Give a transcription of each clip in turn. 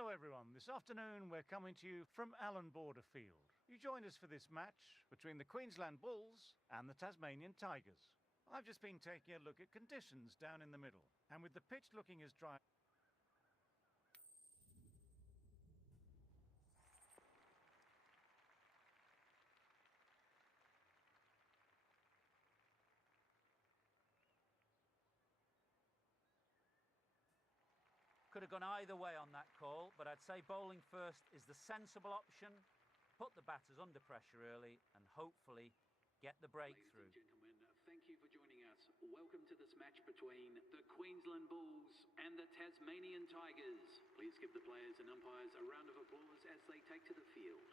Hello everyone, this afternoon we're coming to you from Allen Border Field. You joined us for this match between the Queensland Bulls and the Tasmanian Tigers. I've just been taking a look at conditions down in the middle, and with the pitch looking as dry Could have gone either way on that call, but I'd say bowling first is the sensible option. Put the batters under pressure early and hopefully get the breakthrough. Ladies and gentlemen, thank you for joining us. Welcome to this match between the Queensland Bulls and the Tasmanian Tigers. Please give the players and umpires a round of applause as they take to the field.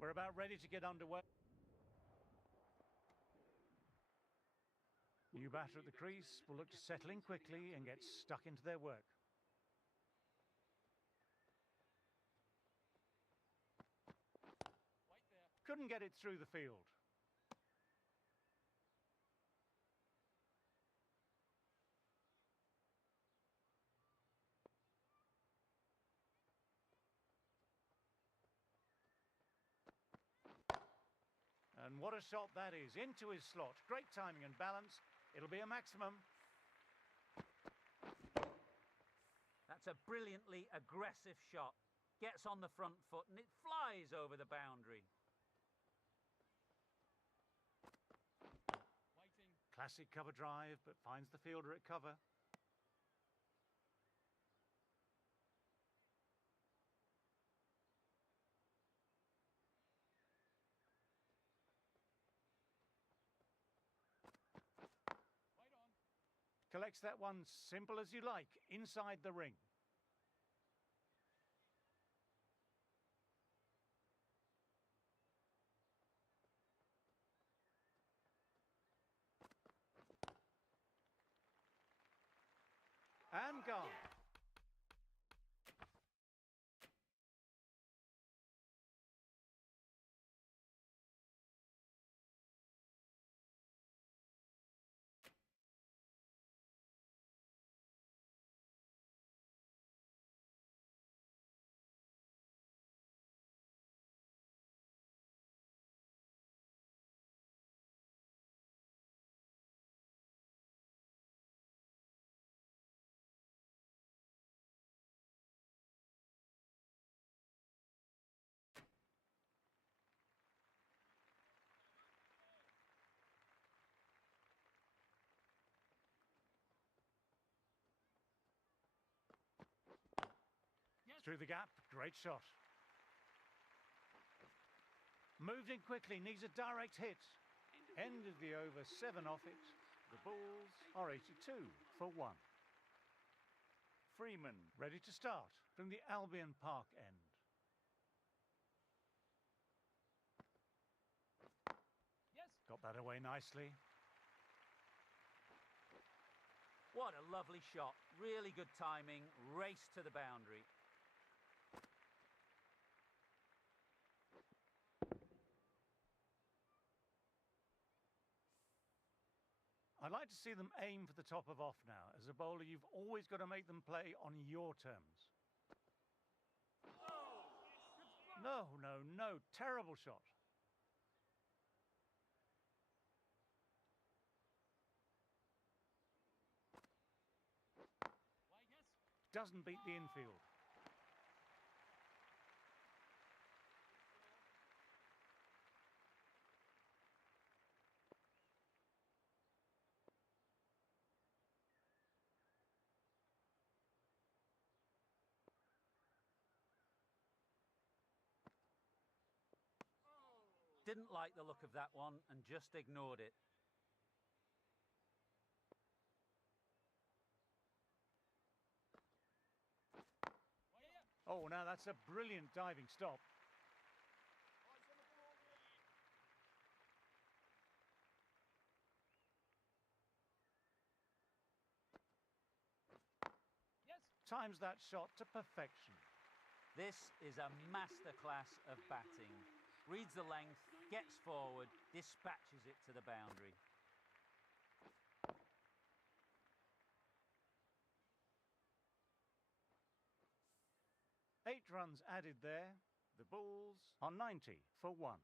We're about ready to get underway. New batter at the crease will look to settle in quickly and get stuck into their work. Couldn't get it through the field. And what a shot that is, into his slot. Great timing and balance. It'll be a maximum. That's a brilliantly aggressive shot. Gets on the front foot and it flies over the boundary. Waiting. Classic cover drive, but finds the fielder at cover. Collects that one simple as you like, inside the ring. And gone. Through the gap, great shot. Moved in quickly, needs a direct hit. End of the over, 7 off it. The Bulls are 82 for 1. Freeman ready to start from the Albion Park end. Yes. Got that away nicely. What a lovely shot. Really good timing. Race to the boundary. I'd like to see them aim for the top of off now. As a bowler, you've always got to make them play on your terms. No. Terrible shot. Doesn't beat the infield. Didn't like the look of that one and just ignored it. Oh, now that's a brilliant diving stop. times that shot to perfection. This is a masterclass of batting. Reads the length, gets forward, dispatches it to the boundary. Eight runs added there. The Bulls are 90 for 1.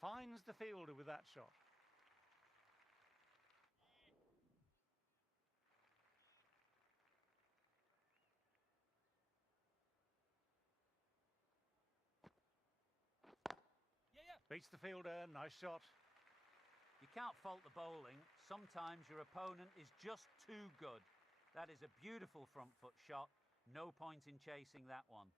Finds the fielder with that shot. Beats the fielder, nice shot. You can't fault the bowling. Sometimes your opponent is just too good. That is a beautiful front foot shot. No point in chasing that one.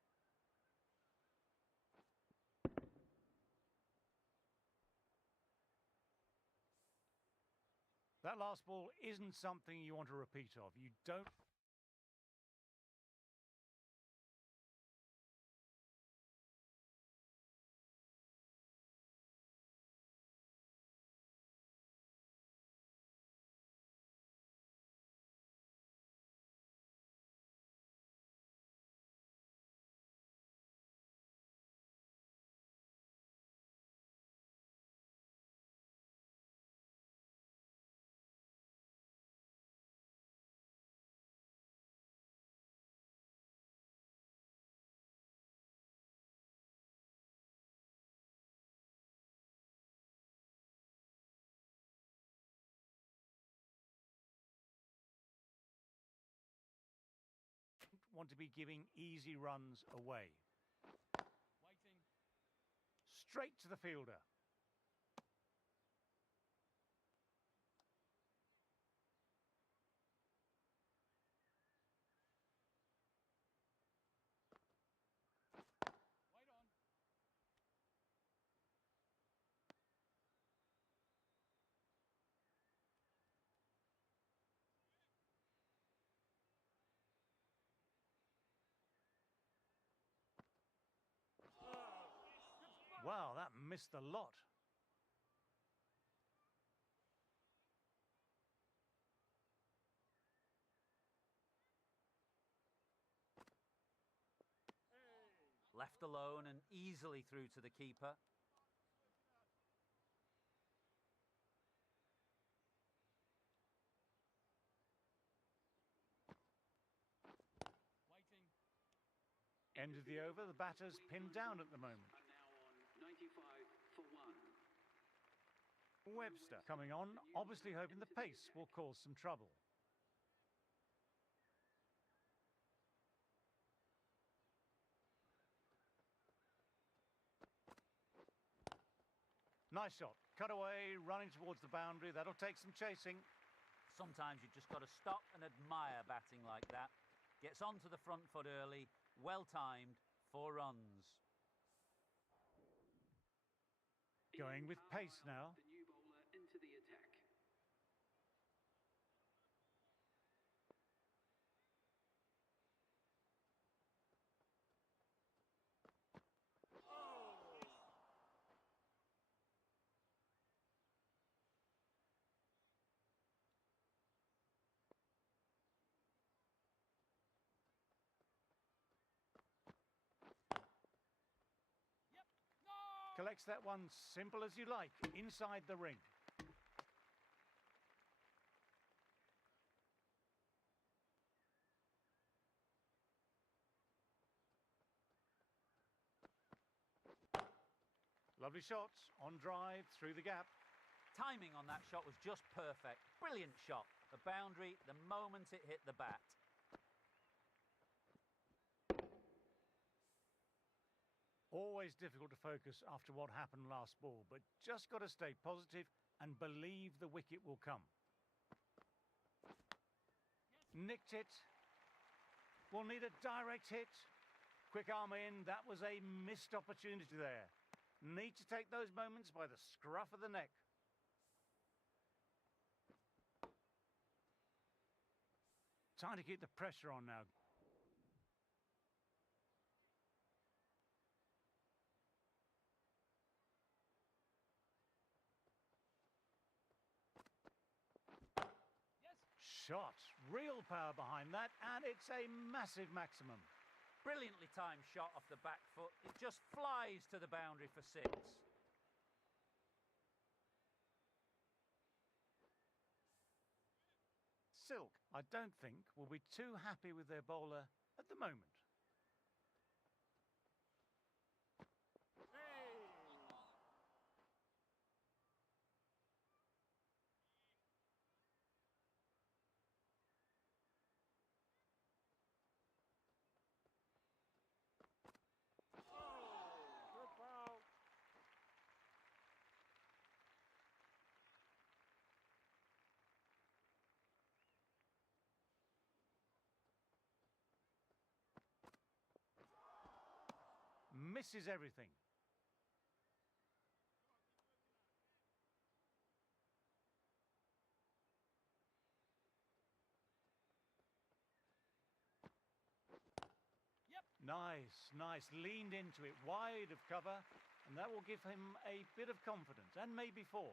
That last ball isn't something you want a repeat of. You don't... want to be giving easy runs away. Waiting. Straight to the fielder. Wait on. Wow, that missed a lot. Left alone and easily through to the keeper. Waiting. End of the over, the batter's pinned down at the moment. Are now on 95 for 1. Webster coming on, obviously hoping the pace will cause some trouble. Nice shot. Cut away, running towards the boundary. That'll take some chasing. Sometimes you've just got to stop and admire batting like that. Gets onto the front foot early, well timed, 4 runs. Going with pace now. The new bowler into the attack. Collects that one simple as you like, inside the ring. Lovely shots, on drive, through the gap. Timing on that shot was just perfect. Brilliant shot. The boundary, the moment it hit the bat. Always difficult to focus after what happened last ball, but just got to stay positive and believe the wicket will come. Nicked it. Will need a direct hit. Quick arm in. That was a missed opportunity there. Need to take those moments by the scruff of the neck. Trying to keep the pressure on now. shot. Real power behind that, and it's a massive maximum. Brilliantly timed shot off the back foot. It just flies to the boundary for 6. Silk, I don't think, will be too happy with their bowler at the moment. Misses everything. Yep. Nice. Leaned into it, wide of cover, and that will give him a bit of confidence, and maybe 4.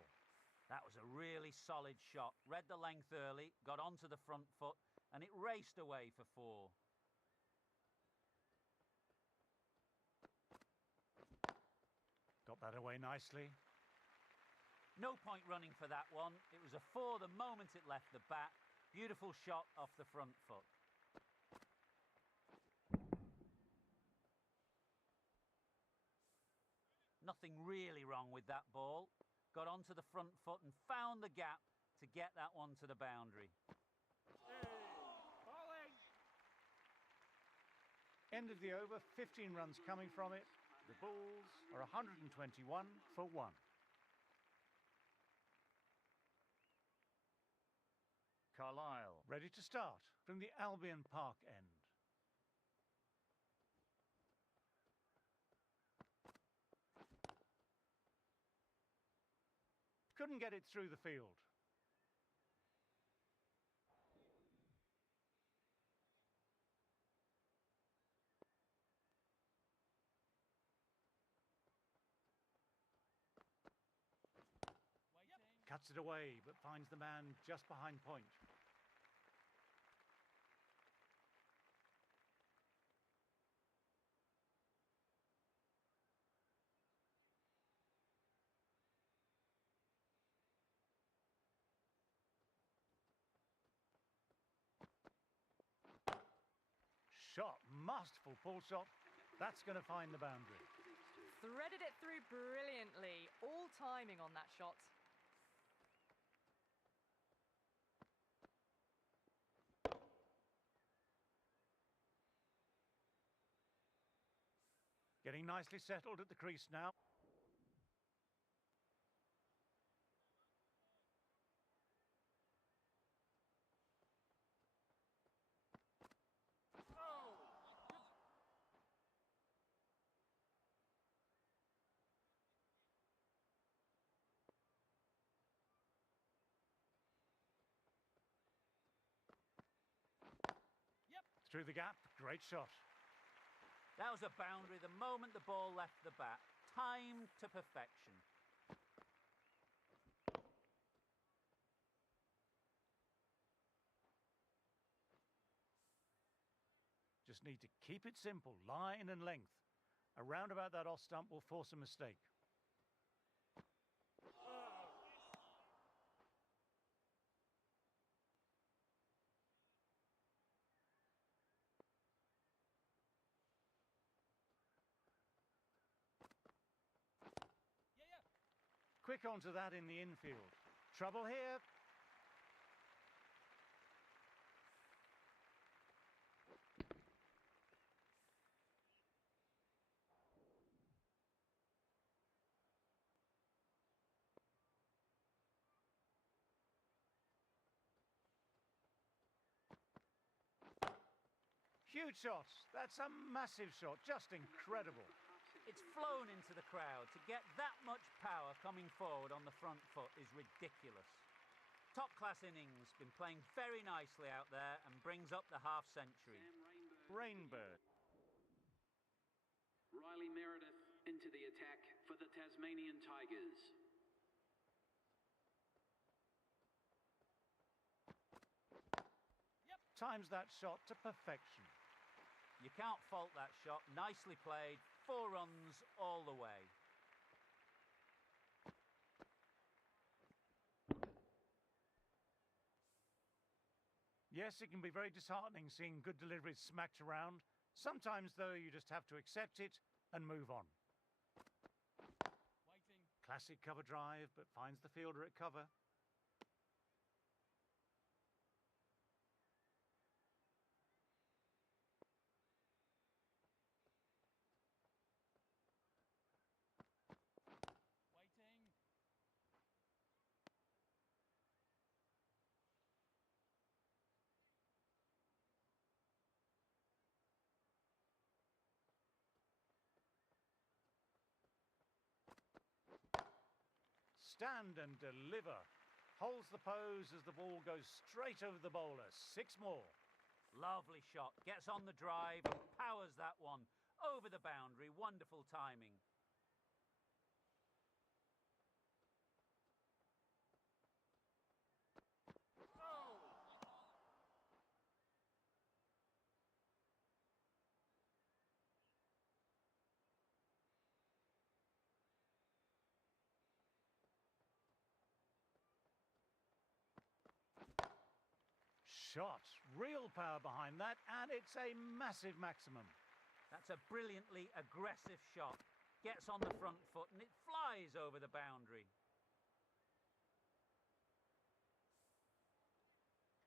That was a really solid shot. Read the length early, got onto the front foot, and it raced away for 4. Got that away nicely. No point running for that one. It was a 4 the moment it left the bat. Beautiful shot off the front foot. Nothing really wrong with that ball. Got onto the front foot and found the gap to get that one to the boundary. End of the over, 15 runs coming from it. The Bulls are 121 for 1. Carlisle ready to start from the Albion Park end. Couldn't get it through the field. Cuts it away, but finds the man just behind point. Shot, masterful pull shot. That's going to find the boundary. Threaded it through brilliantly. All timing on that shot. Getting nicely settled at the crease now. Through the gap, great shot. That was a boundary the moment the ball left the bat. Timed to perfection. Just need to keep it simple, line and length. Around about that off stump will force a mistake. Quick onto that in the infield. Trouble here. Huge shot. That's a massive shot. Just incredible. It's flown into the crowd. To get that much power coming forward on the front foot is ridiculous. Top-class innings, been playing very nicely out there and brings up the half-century. Rainbird. Riley Meredith into the attack for the Tasmanian Tigers. times that shot to perfection. You can't fault that shot. Nicely played. 4 runs all the way. Yes, it can be very disheartening seeing good deliveries smacked around. Sometimes, though, you just have to accept it and move on. Waiting. Classic cover drive, but finds the fielder at cover. Waiting. Stand and deliver. Holds the pose as the ball goes straight over the bowler. 6 more. Lovely shot. Gets on the drive and powers that one over the boundary. Wonderful timing. Shot. Real power behind that, and it's a massive maximum. That's a brilliantly aggressive shot. Gets on the front foot and it flies over the boundary.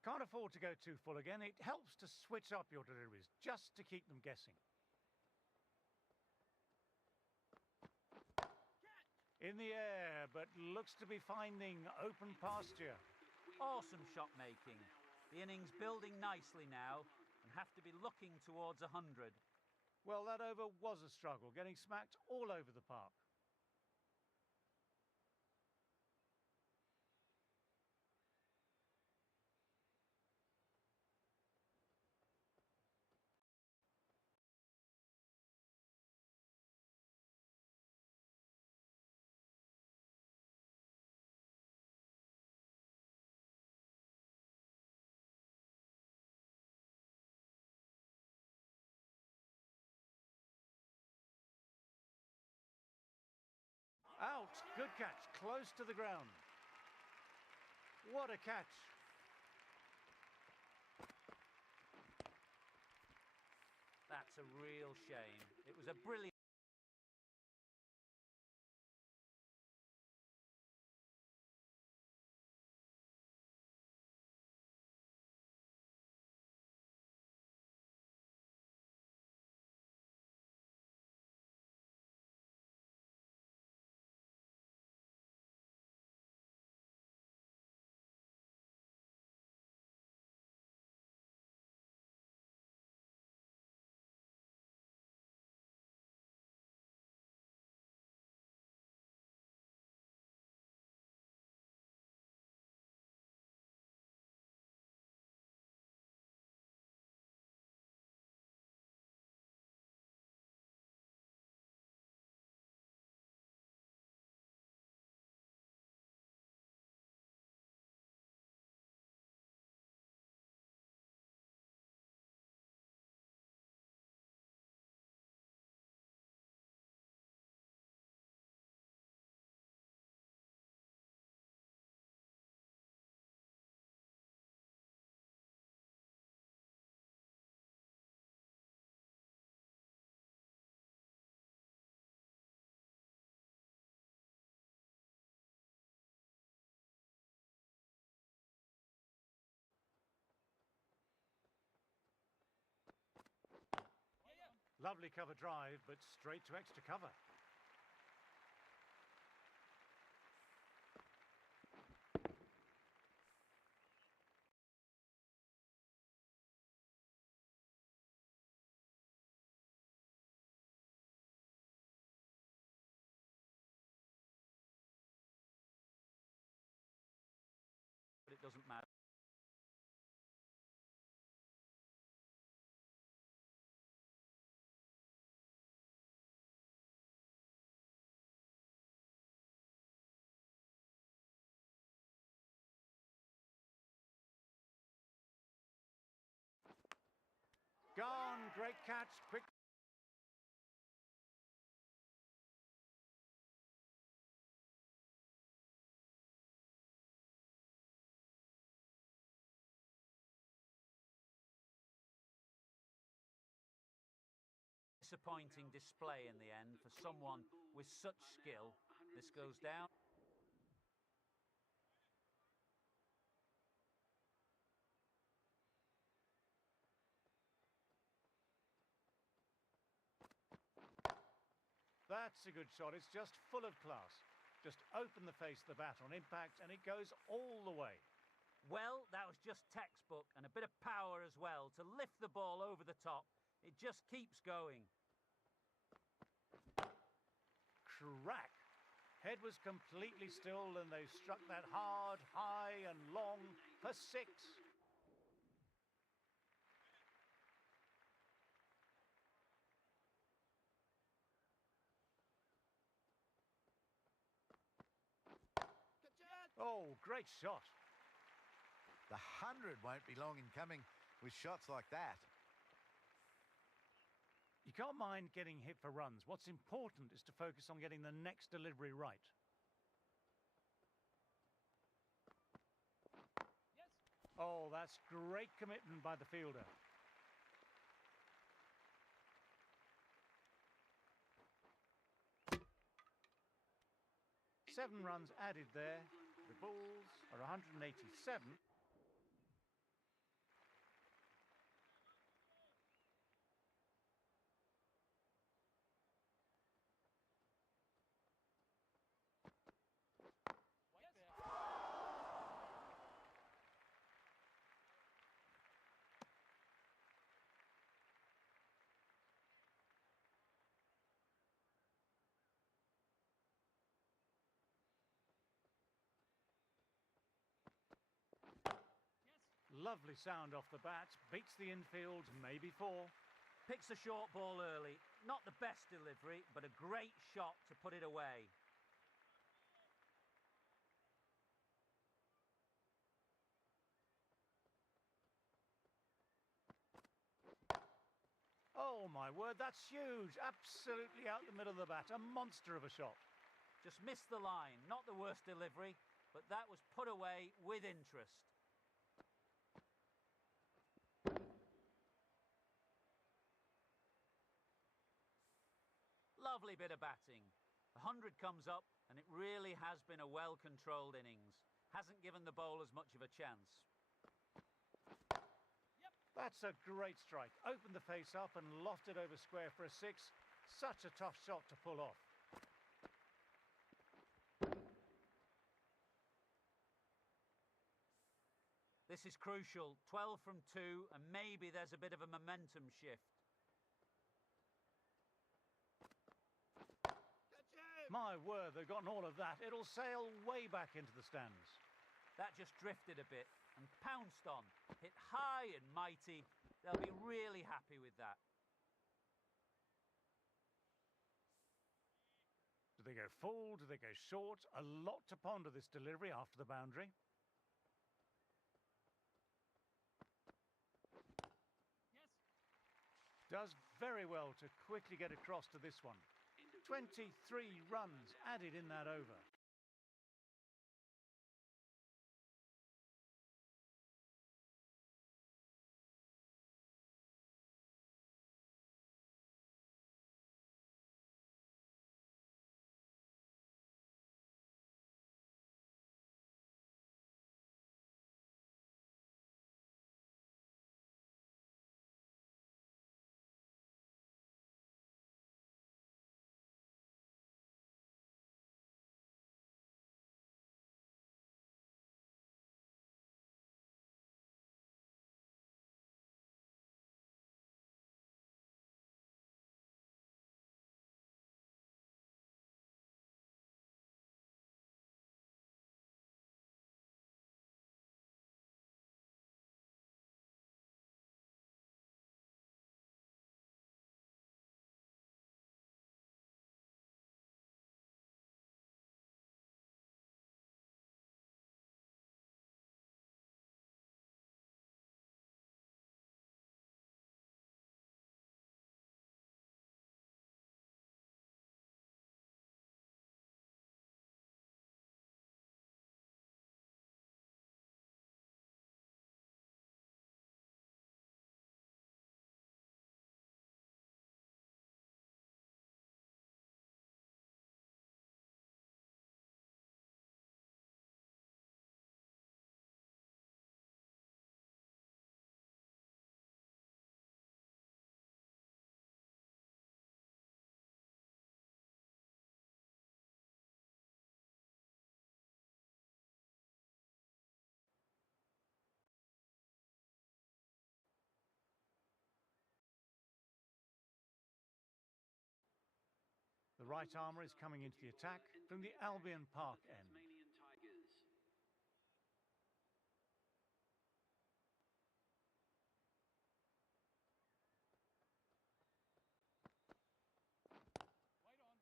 Can't afford to go too full again. It helps to switch up your deliveries, just to keep them guessing. In the air, but looks to be finding open pasture. Awesome shot making. The innings building nicely now and have to be looking towards 100. Well, that over was a struggle, getting smacked all over the park. Out. Good catch. Close to the ground. What a catch. That's a real shame. It was a brilliant... Lovely cover drive, but straight to extra cover. But it doesn't matter. Gone, great catch, quick. Disappointing display in the end for someone with such skill. This goes down. That's a good shot. It's just full of class. Just open the face of the bat on impact and it goes all the way. Well, that was just textbook and a bit of power as well to lift the ball over the top. It just keeps going. Crack. Head was completely still and they struck that hard, high and long for 6. Oh, great shot. The 100 won't be long in coming with shots like that. You can't mind getting hit for runs. What's important is to focus on getting the next delivery right. Yes. Oh, that's great commitment by the fielder. Seven runs added there. The Bulls are 187. Lovely sound off the bat, beats the infield, maybe 4. Picks a short ball early. Not the best delivery, but a great shot to put it away. Oh my word, that's huge. Absolutely out the middle of the bat, a monster of a shot. Just missed the line. Not the worst delivery, but that was put away with interest. Lovely bit of batting. The 100 comes up and it really has been a well-controlled innings. Hasn't given the bowlers much of a chance. That's a great strike. Opened the face up and lofted over square for a 6. Such a tough shot to pull off. This is crucial. 12 from 2 and maybe there's a bit of a momentum shift. My word, they've gotten all of that. It'll sail way back into the stands. That just drifted a bit and pounced on. Hit high and mighty. They'll be really happy with that. Do they go full? Do they go short? A lot to ponder this delivery after the boundary. Yes. Does very well to quickly get across to this one. 23 runs added in that over. right armour is coming into the attack from the Albion Park end. Tasmanian Tigers. Wait on.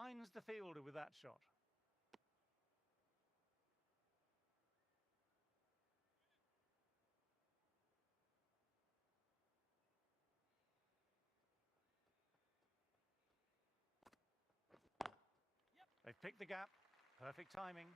Finds the fielder with that shot. They've picked the gap. Perfect timing.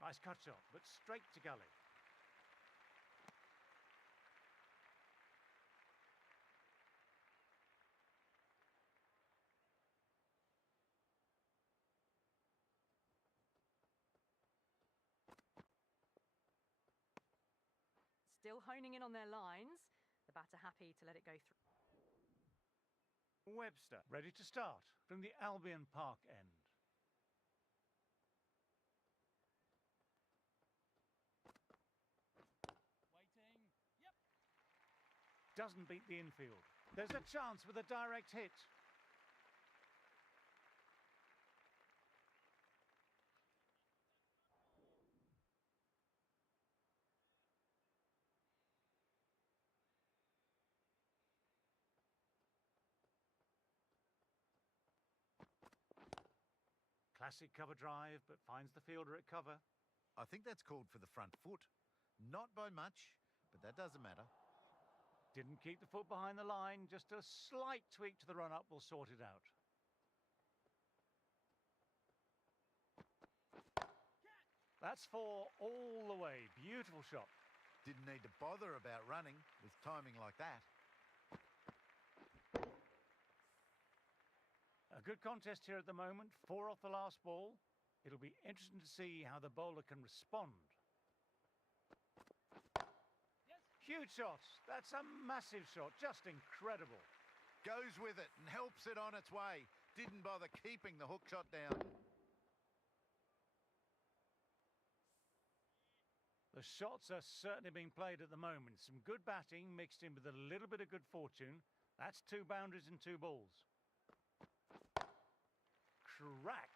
Nice cut shot, but straight to gully. Still honing in on their lines. The batter happy to let it go through. Webster ready to start from the Albion Park end. Waiting. Yep. Doesn't beat the infield. There's a chance with a direct hit. Classic cover drive, but finds the fielder at cover. I think that's called for the front foot. Not by much, but that doesn't matter. Didn't keep the foot behind the line, just a slight tweak to the run-up will sort it out. That's 4 all the way. Beautiful shot. Didn't need to bother about running with timing like that. A good contest here at the moment. 4 off the last ball. It'll be interesting to see how the bowler can respond. Yes. Huge shot. That's a massive shot. Just incredible. Goes with it and helps it on its way. Didn't bother keeping the hook shot down. The shots are certainly being played at the moment. Some good batting mixed in with a little bit of good fortune. That's 2 boundaries and 2 balls. Crack.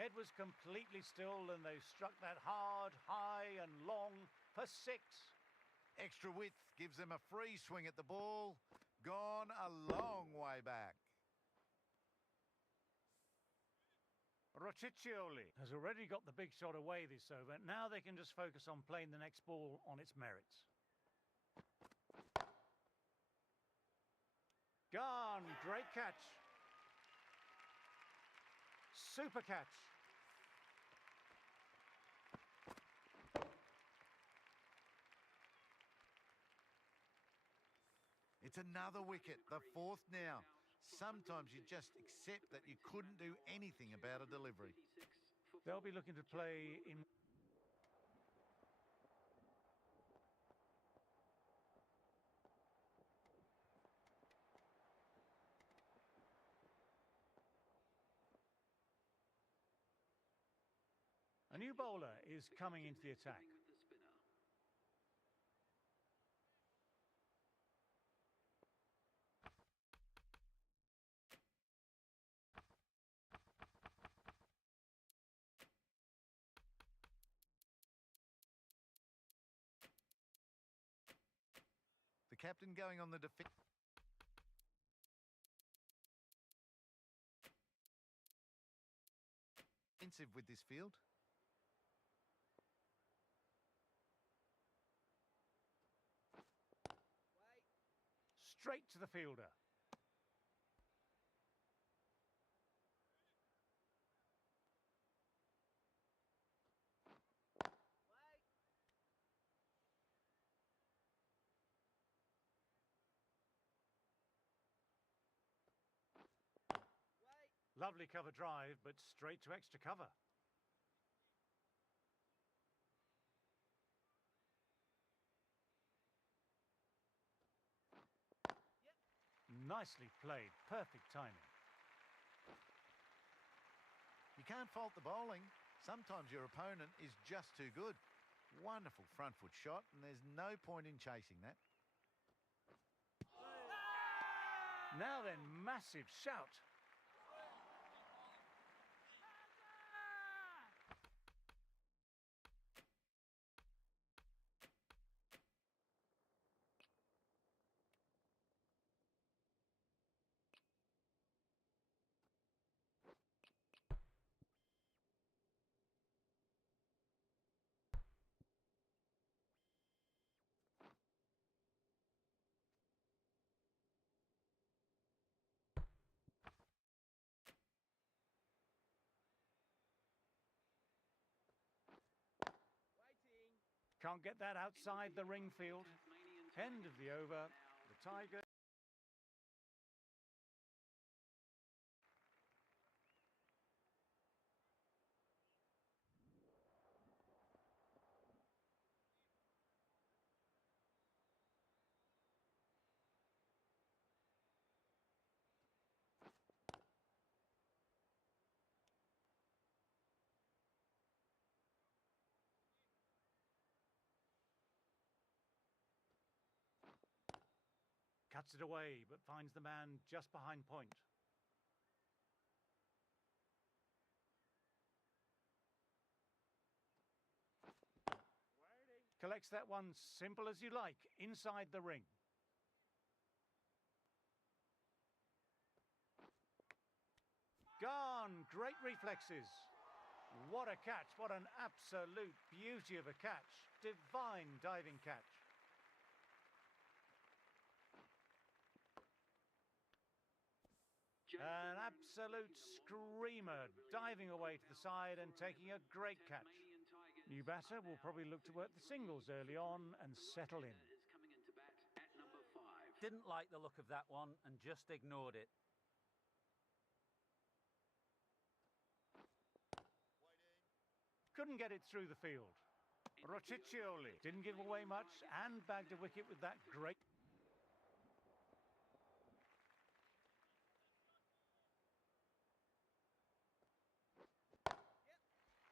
Head was completely still and they struck that hard, high and long for 6. Extra width gives them a free swing at the ball. Gone a long way back. Rociccioli has already got the big shot away this over. Now they can just focus on playing the next ball on its merits. Gone. Great catch. Super catch. It's another wicket, the 4th now. Sometimes you just accept that you couldn't do anything about a delivery. They'll be looking to play in... A new bowler is coming into the attack. The captain going on the defensive with this field. Straight to the fielder. Lovely cover drive, but straight to extra cover. Nicely played, perfect timing. You can't fault the bowling. Sometimes your opponent is just too good. Wonderful front foot shot, and there's no point in chasing that. Now then, massive shout. Can't get that outside the ring field. End of the over. The Tigers. Cuts it away, but finds the man just behind point. Collects that one simple as you like, inside the ring. Gone! Great reflexes. What a catch, what an absolute beauty of a catch. Divine diving catch. An absolute screamer, diving away to the side and taking a great catch. New batter will probably look to work the singles early on and settle in. Didn't like the look of that one and just ignored it. Couldn't get it through the field. Rociccioli didn't give away much and bagged a wicket with that great...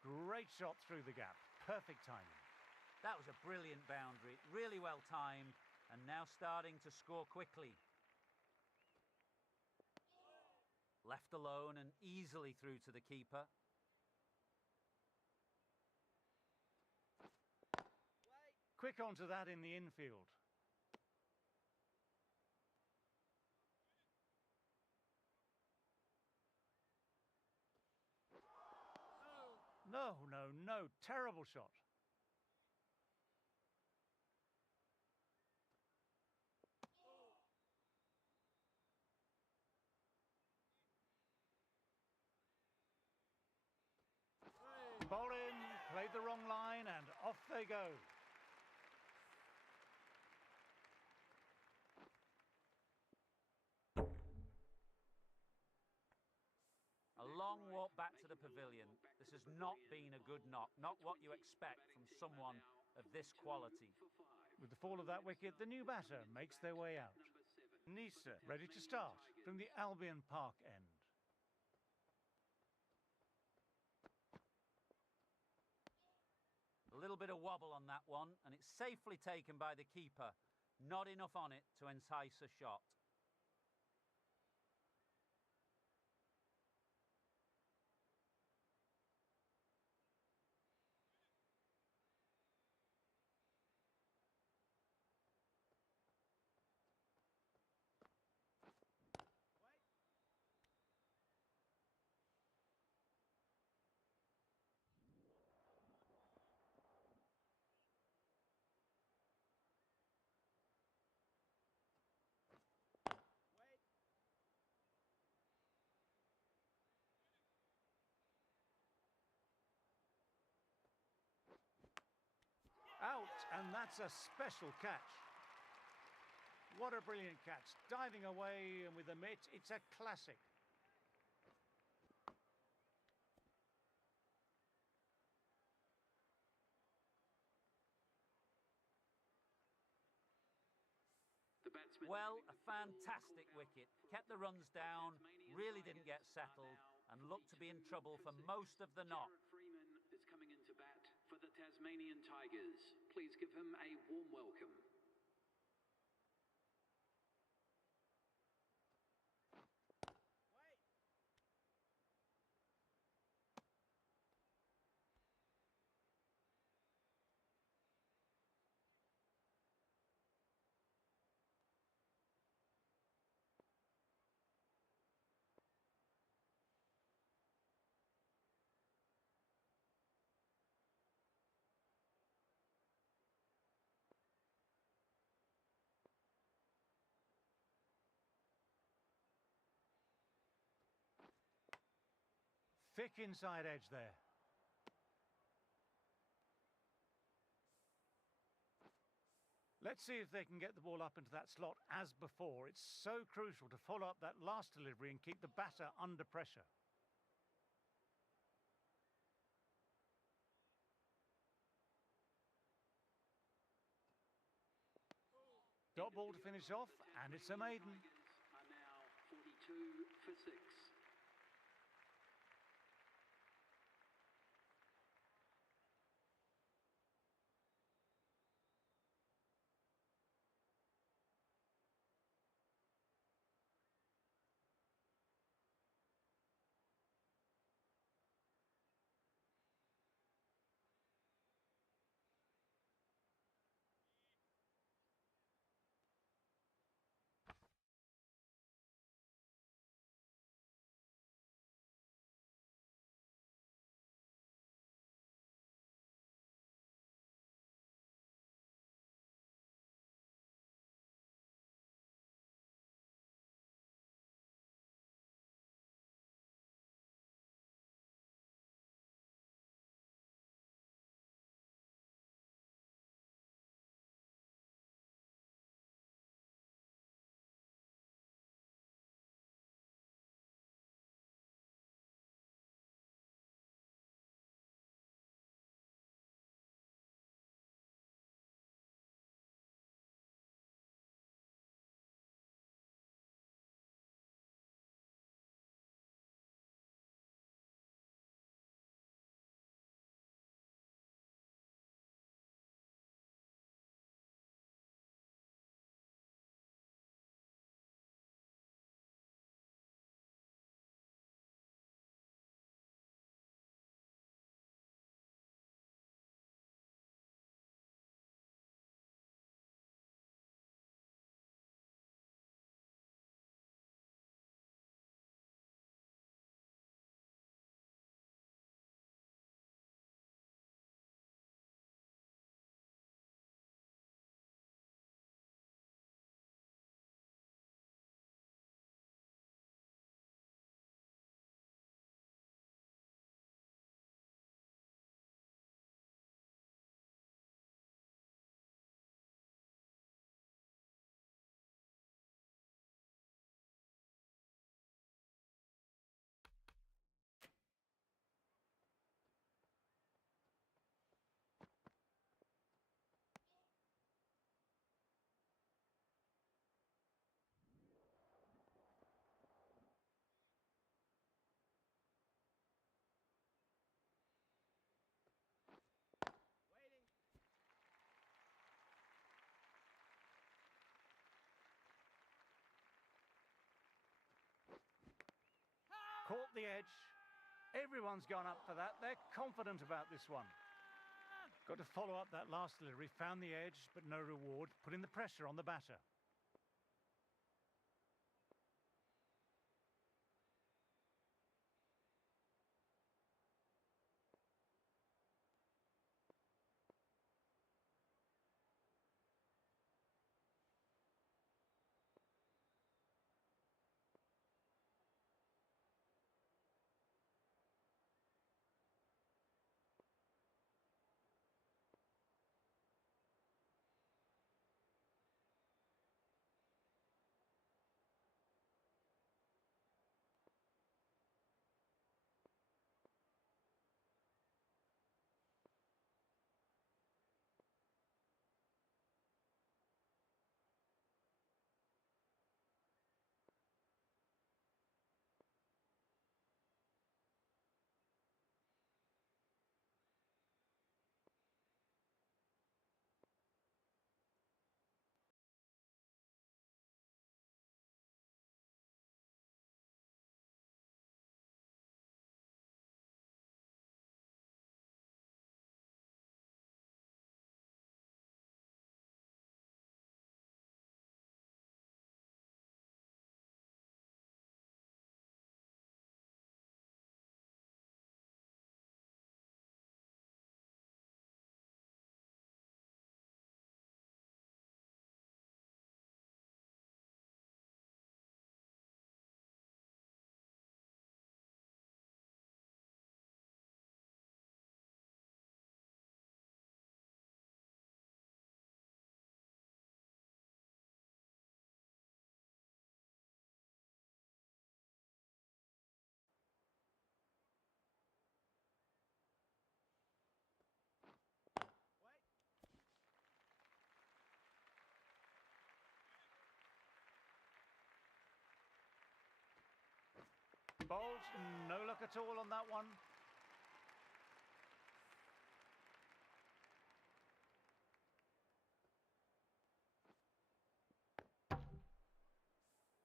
Great shot through the gap. Perfect timing. That was a brilliant boundary, really well timed, and now starting to score quickly. Left alone and easily through to the keeper. Quick onto that in the infield. No, no, no. Terrible shot. Ball in, played the wrong line, and off they go. A long walk back to the pavilion. This has not been a good knock, not what you expect from someone of this quality. With the fall of that wicket, the new batter makes their way out. Nisa ready to start from the Albion Park end. A little bit of wobble on that one, and it's safely taken by the keeper. Not enough on it to entice a shot. Out, and that's a special catch. What a brilliant catch. Diving away and with a mitt, it's a classic. The batsman Well, a fantastic wicket. Kept the runs down, really didn't get settled, and looked to be in trouble for most of the knock. Freeman is coming into bat for the Tasmanian Tigers. Please give him a warm welcome. Thick inside edge there. Let's see if they can get the ball up into that slot as before. It's so crucial to follow up that last delivery and keep the batter under pressure. Dot ball to finish off, and it's a maiden. Tigers are now 42 for 6. Caught the edge. Everyone's gone up for that. They're confident about this one. Got to follow up that last delivery. Found the edge, but no reward. Putting the pressure on the batter. Bowled, no luck at all on that one.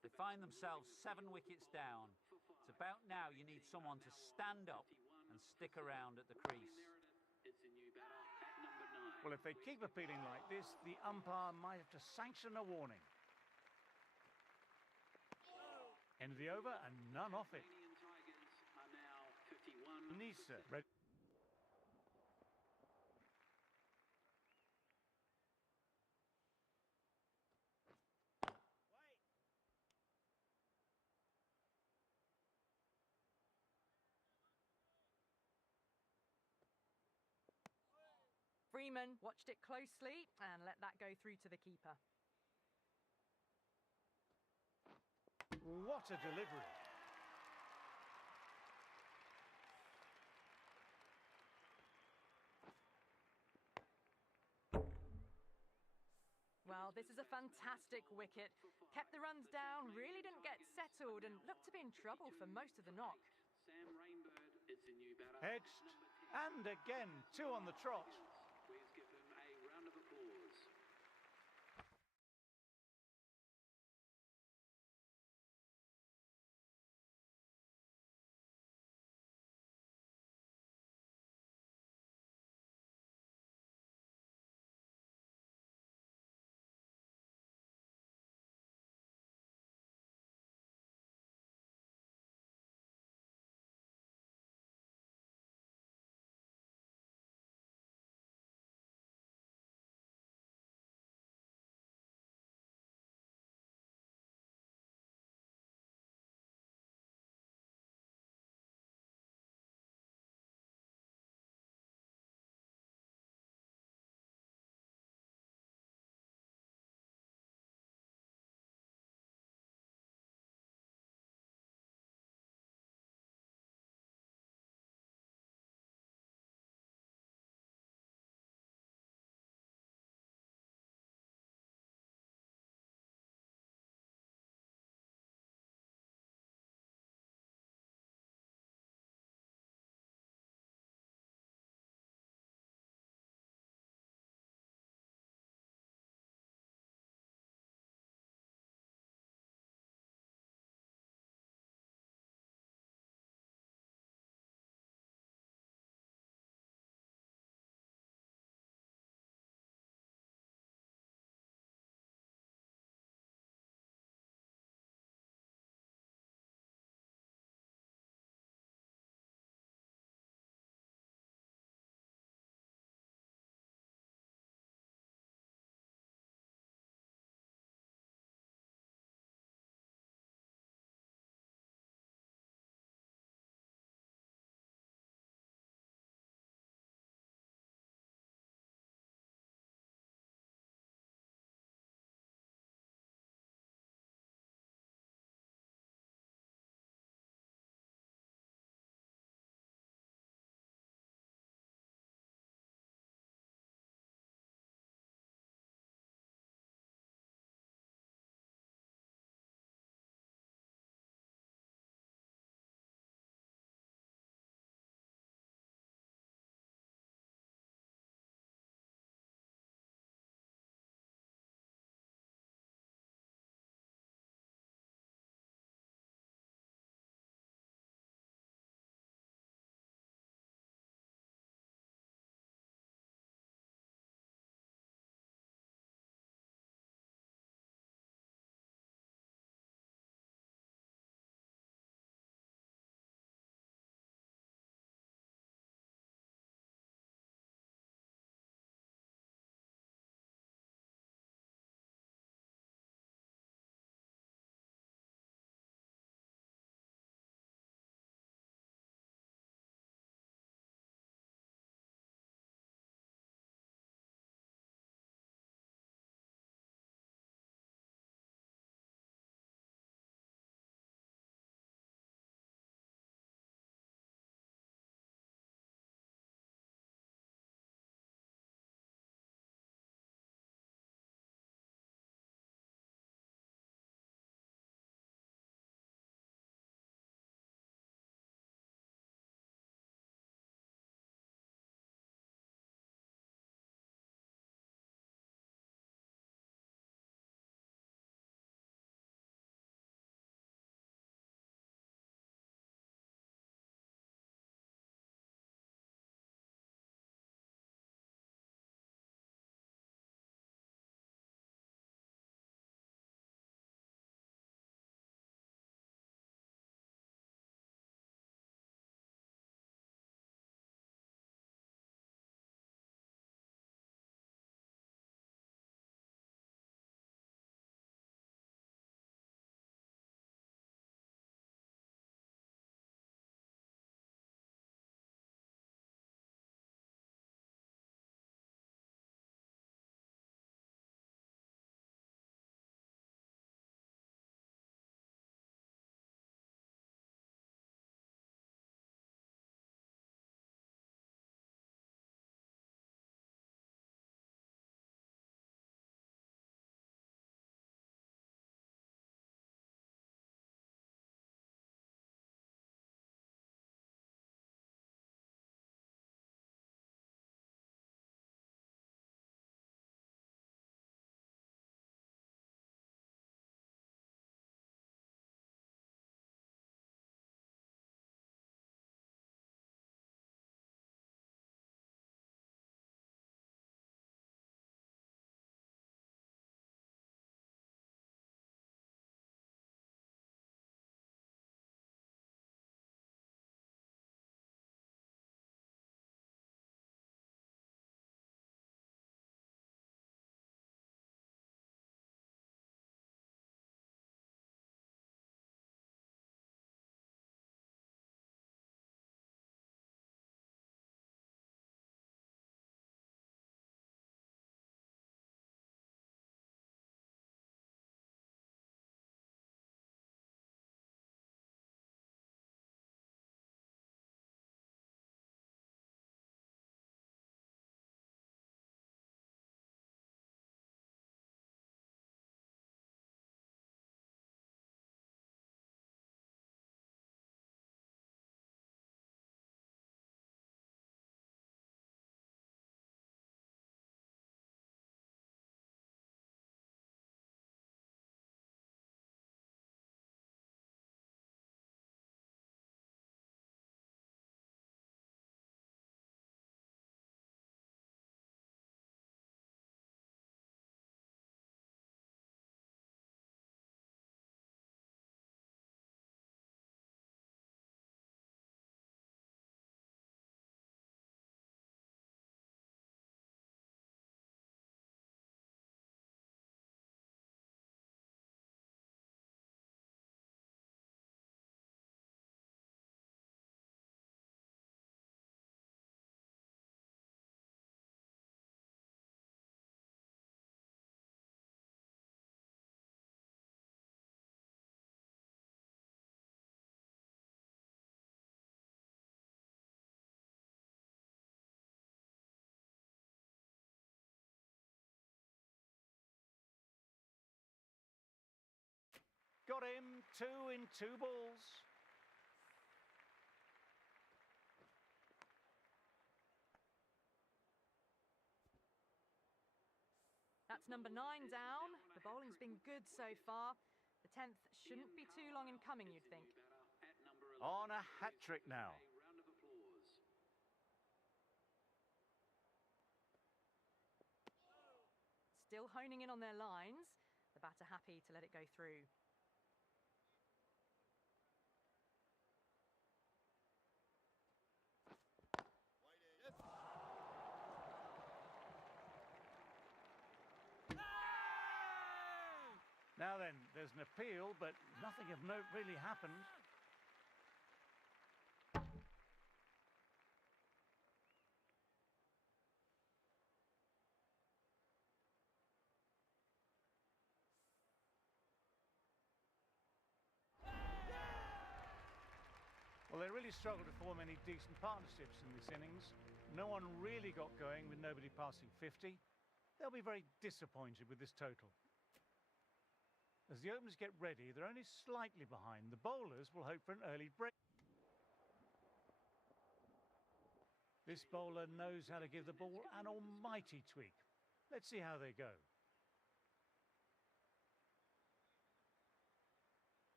They find themselves 7 wickets down. It's about now you need someone to stand up and stick around at the crease. Well, Well, if they keep appealing like this, the umpire might have to sanction a warning. End of the over and none off it. Tigers are now 51. Nisa, ready. Freeman watched it closely and let that go through to the keeper. What a delivery. Well, this is a fantastic wicket. Kept the runs down, really didn't get settled and looked to be in trouble for most of the knock. Sam Rainbird is the new batter. Hedged. And again, 2 on the trot. got him. 2 in 2 balls. That's number 9 down. The bowling's been good so far. The 10th shouldn't be too long in coming, you'd think. On a hat-trick now. Round of applause. Still honing in on their lines. The batter happy to let it go through. Now then, there's an appeal, but nothing of note really happened. Well, they really struggled to form any decent partnerships in this innings. No one really got going with nobody passing 50. They'll be very disappointed with this total. As the openers get ready, they're only slightly behind. The bowlers will hope for an early break. This bowler knows how to give the ball an almighty tweak. Let's see how they go.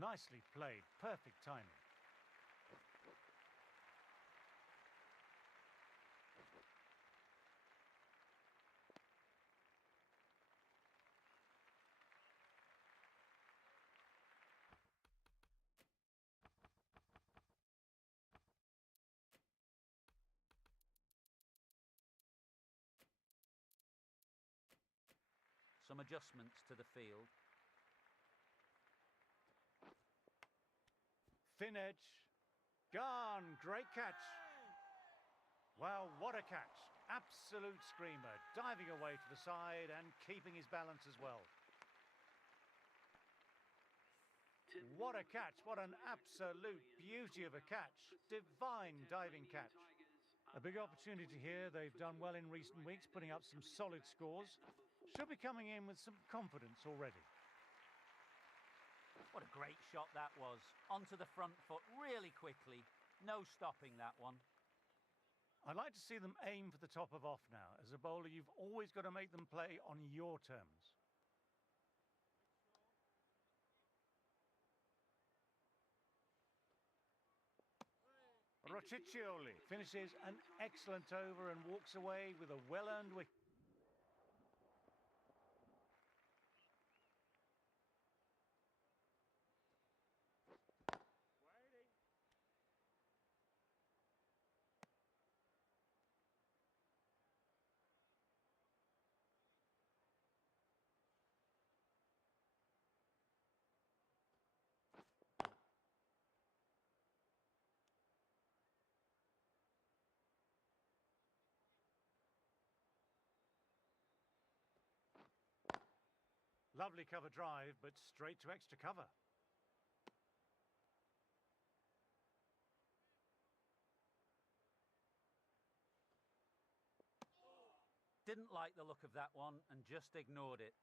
Nicely played, perfect timing. Some adjustments to the field. Thin edge. Gone. Great catch. Wow, what a catch. Absolute screamer. Diving away to the side and keeping his balance as well. What a catch. What an absolute beauty of a catch. Divine diving catch. A big opportunity here. They've done well in recent weeks, putting up some solid scores. Should be coming in with some confidence already. What a great shot that was. Onto the front foot really quickly. No stopping that one. I'd like to see them aim for the top of off now. As a bowler, you've always got to make them play on your terms. Rociccioli finishes an excellent over and walks away with a well-earned wicket. Lovely cover drive, but straight to extra cover. Didn't like the look of that one and just ignored it.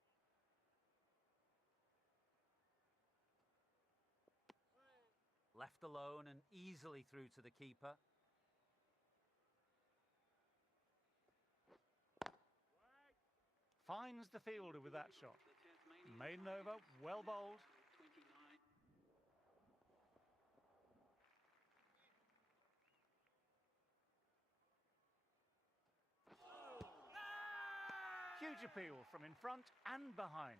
Left alone and easily through to the keeper. Finds the fielder with that shot. Maiden over, well bowled. Huge appeal from in front and behind.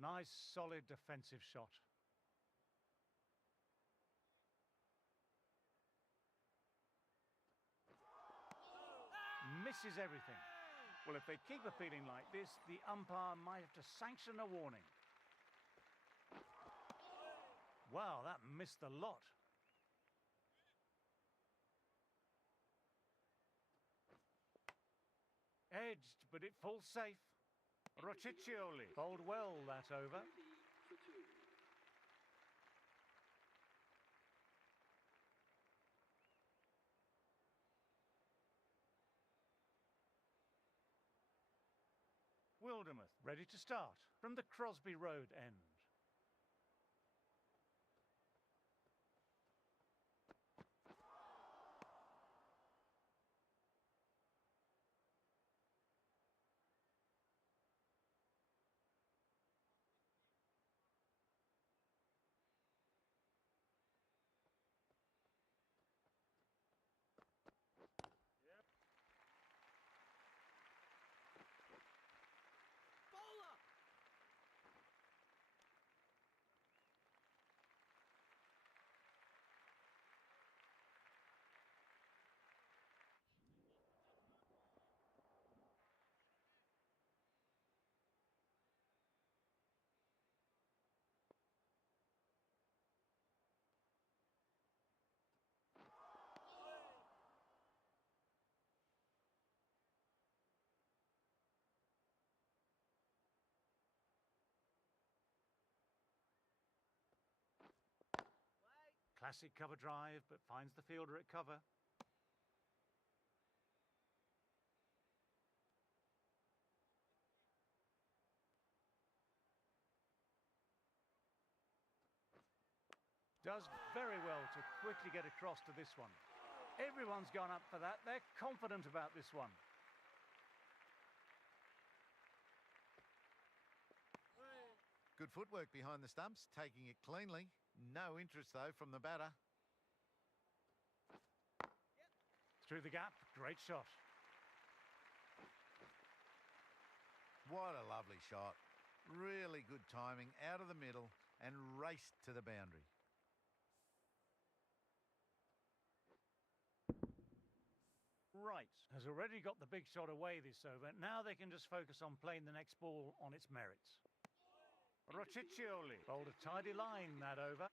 Nice, solid defensive shot. Misses everything. Well, if they keep appealing like this, the umpire might have to sanction a warning. Wow, that missed a lot. Edged, but it falls safe. Rociccioli bowled well that over. For two. Wildermuth ready to start from the Crosby Road end. Classic cover drive, but finds the fielder at cover. Does very well to quickly get across to this one. Everyone's gone up for that. They're confident about this one. Good footwork behind the stumps, taking it cleanly. No interest, though, from the batter. Through the gap, great shot. What a lovely shot. Really good timing, out of the middle and raced to the boundary. Right, has already got the big shot away this over. Now they can just focus on playing the next ball on its merits. Rociccioli bowled a tidy line that over.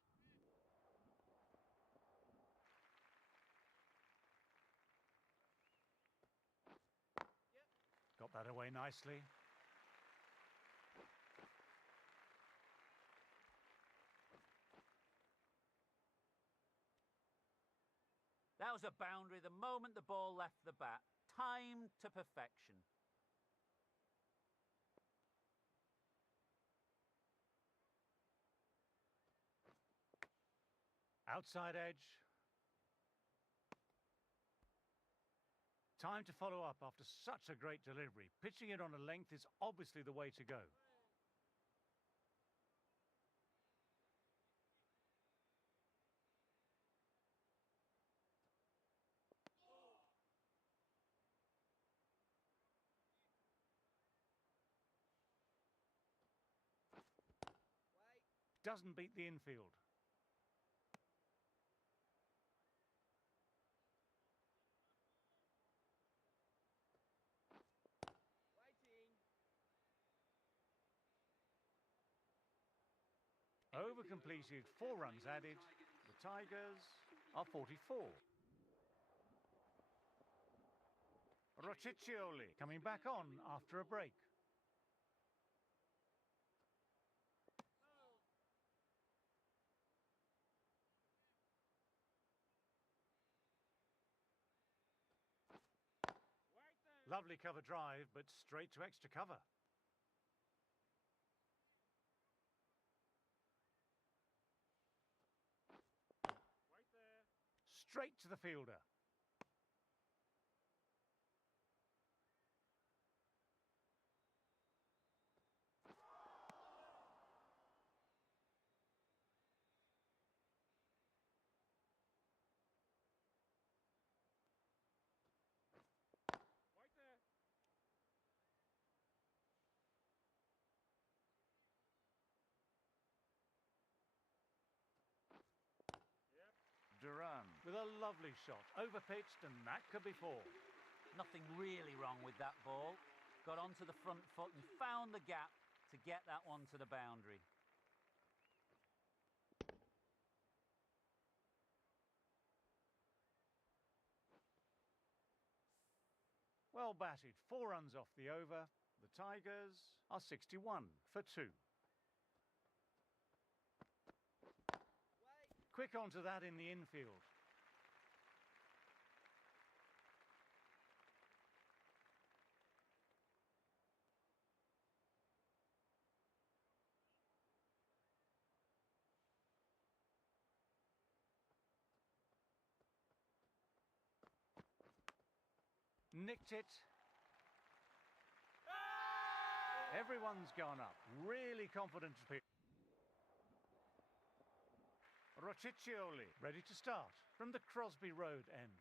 Got that away nicely. That was a boundary the moment the ball left the bat. Timed to perfection. Outside edge. Time to follow up after such a great delivery. Pitching it on a length is obviously the way to go. Doesn't beat the infield. Over completed, 4 runs added. The Tigers are 44. Rociccioli coming back on after a break. Lovely cover drive, but straight to extra cover. Straight to the fielder. Duran with a lovely shot, overpitched, and that could be 4. Nothing really wrong with that ball. got onto the front foot and found the gap to get that one to the boundary. Well batted, 4 runs off the over. The Tigers are 61 for 2. Quick onto that in the infield. Nicked it. Everyone's gone up. Really confident pitch. Rociccioli ready to start from the Crosby Road end.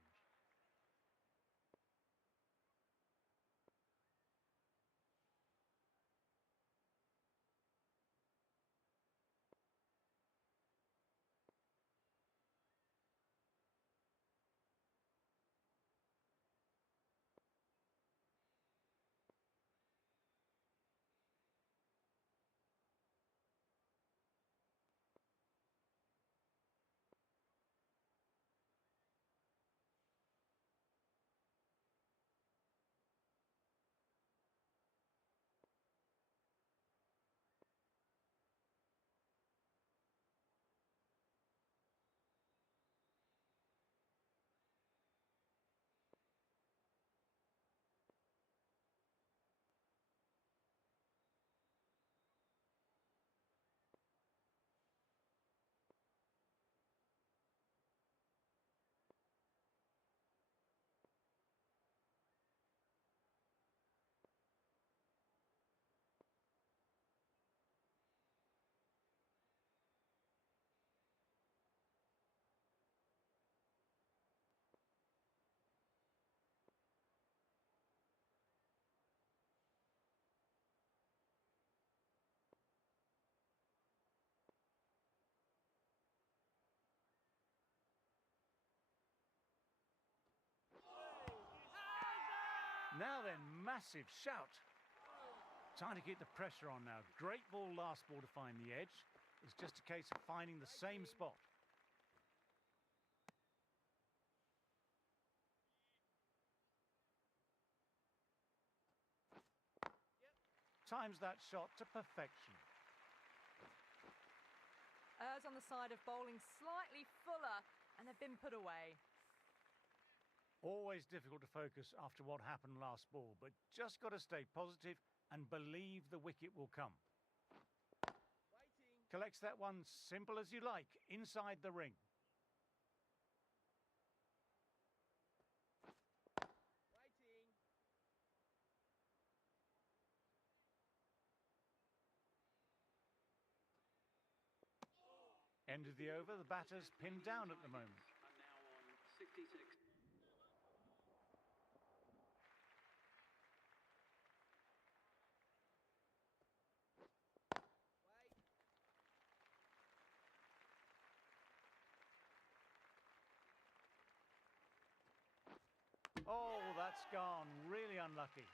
Now then, massive shout. Trying to keep the pressure on now. Great ball, last ball to find the edge. It's just a case of finding the same spot. Times that shot to perfection. Errs on the side of bowling slightly fuller, and they've been put away. Always difficult to focus after what happened last ball, but just got to stay positive and believe the wicket will come. Collects that one simple as you like, inside the ring. End of the over, the batter's pinned down at the moment. Are now on 66. Oh, that's gone. Really unlucky.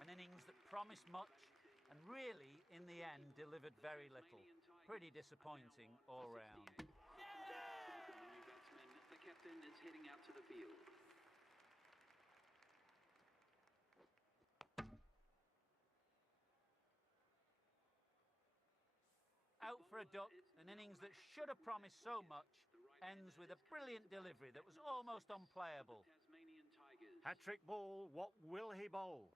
An innings that promised much and really, in the end, delivered very little. Pretty disappointing all round. The new batsman, the captain, is heading out to the field. Out for a duck, an innings that should have promised so much, ends with a brilliant delivery that was almost unplayable. Tasmanian Tigers. Hat-trick ball, what will he bowl?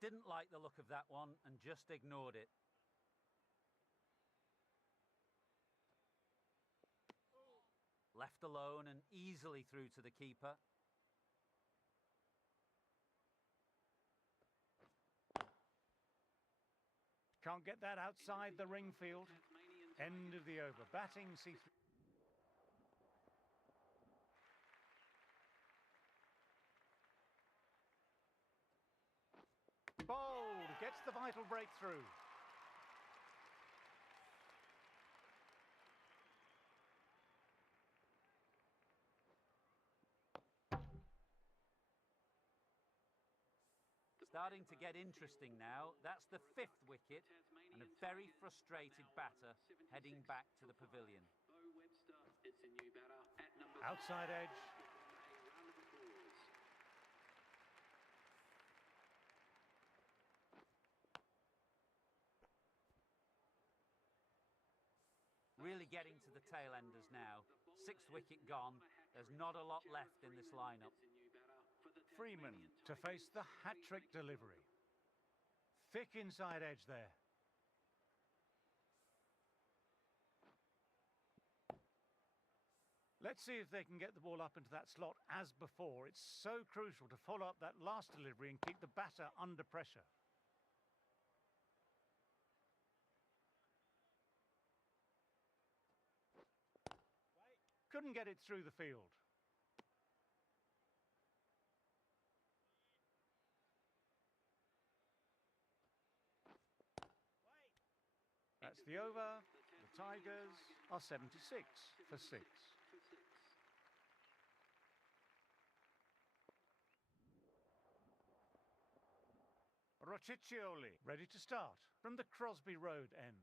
Didn't like the look of that one and just ignored it. Left alone and easily through to the keeper. Can't get that outside the ring field. End of the over. Batting C3. Bowled, gets the vital breakthrough. Starting to get interesting now. That's the 5th wicket and a very frustrated batter heading back to the pavilion. Outside edge. Really getting to the tail enders now. 6th wicket gone. There's not a lot left in this lineup. Freeman to face the hat-trick delivery. Thick inside edge there. Let's see if they can get the ball up into that slot as before. It's so crucial to follow up that last delivery and keep the batter under pressure. Couldn't get it through the field. That's the over. The Tigers are 76 for 6. Rociccioli ready to start from the Crosby Road end.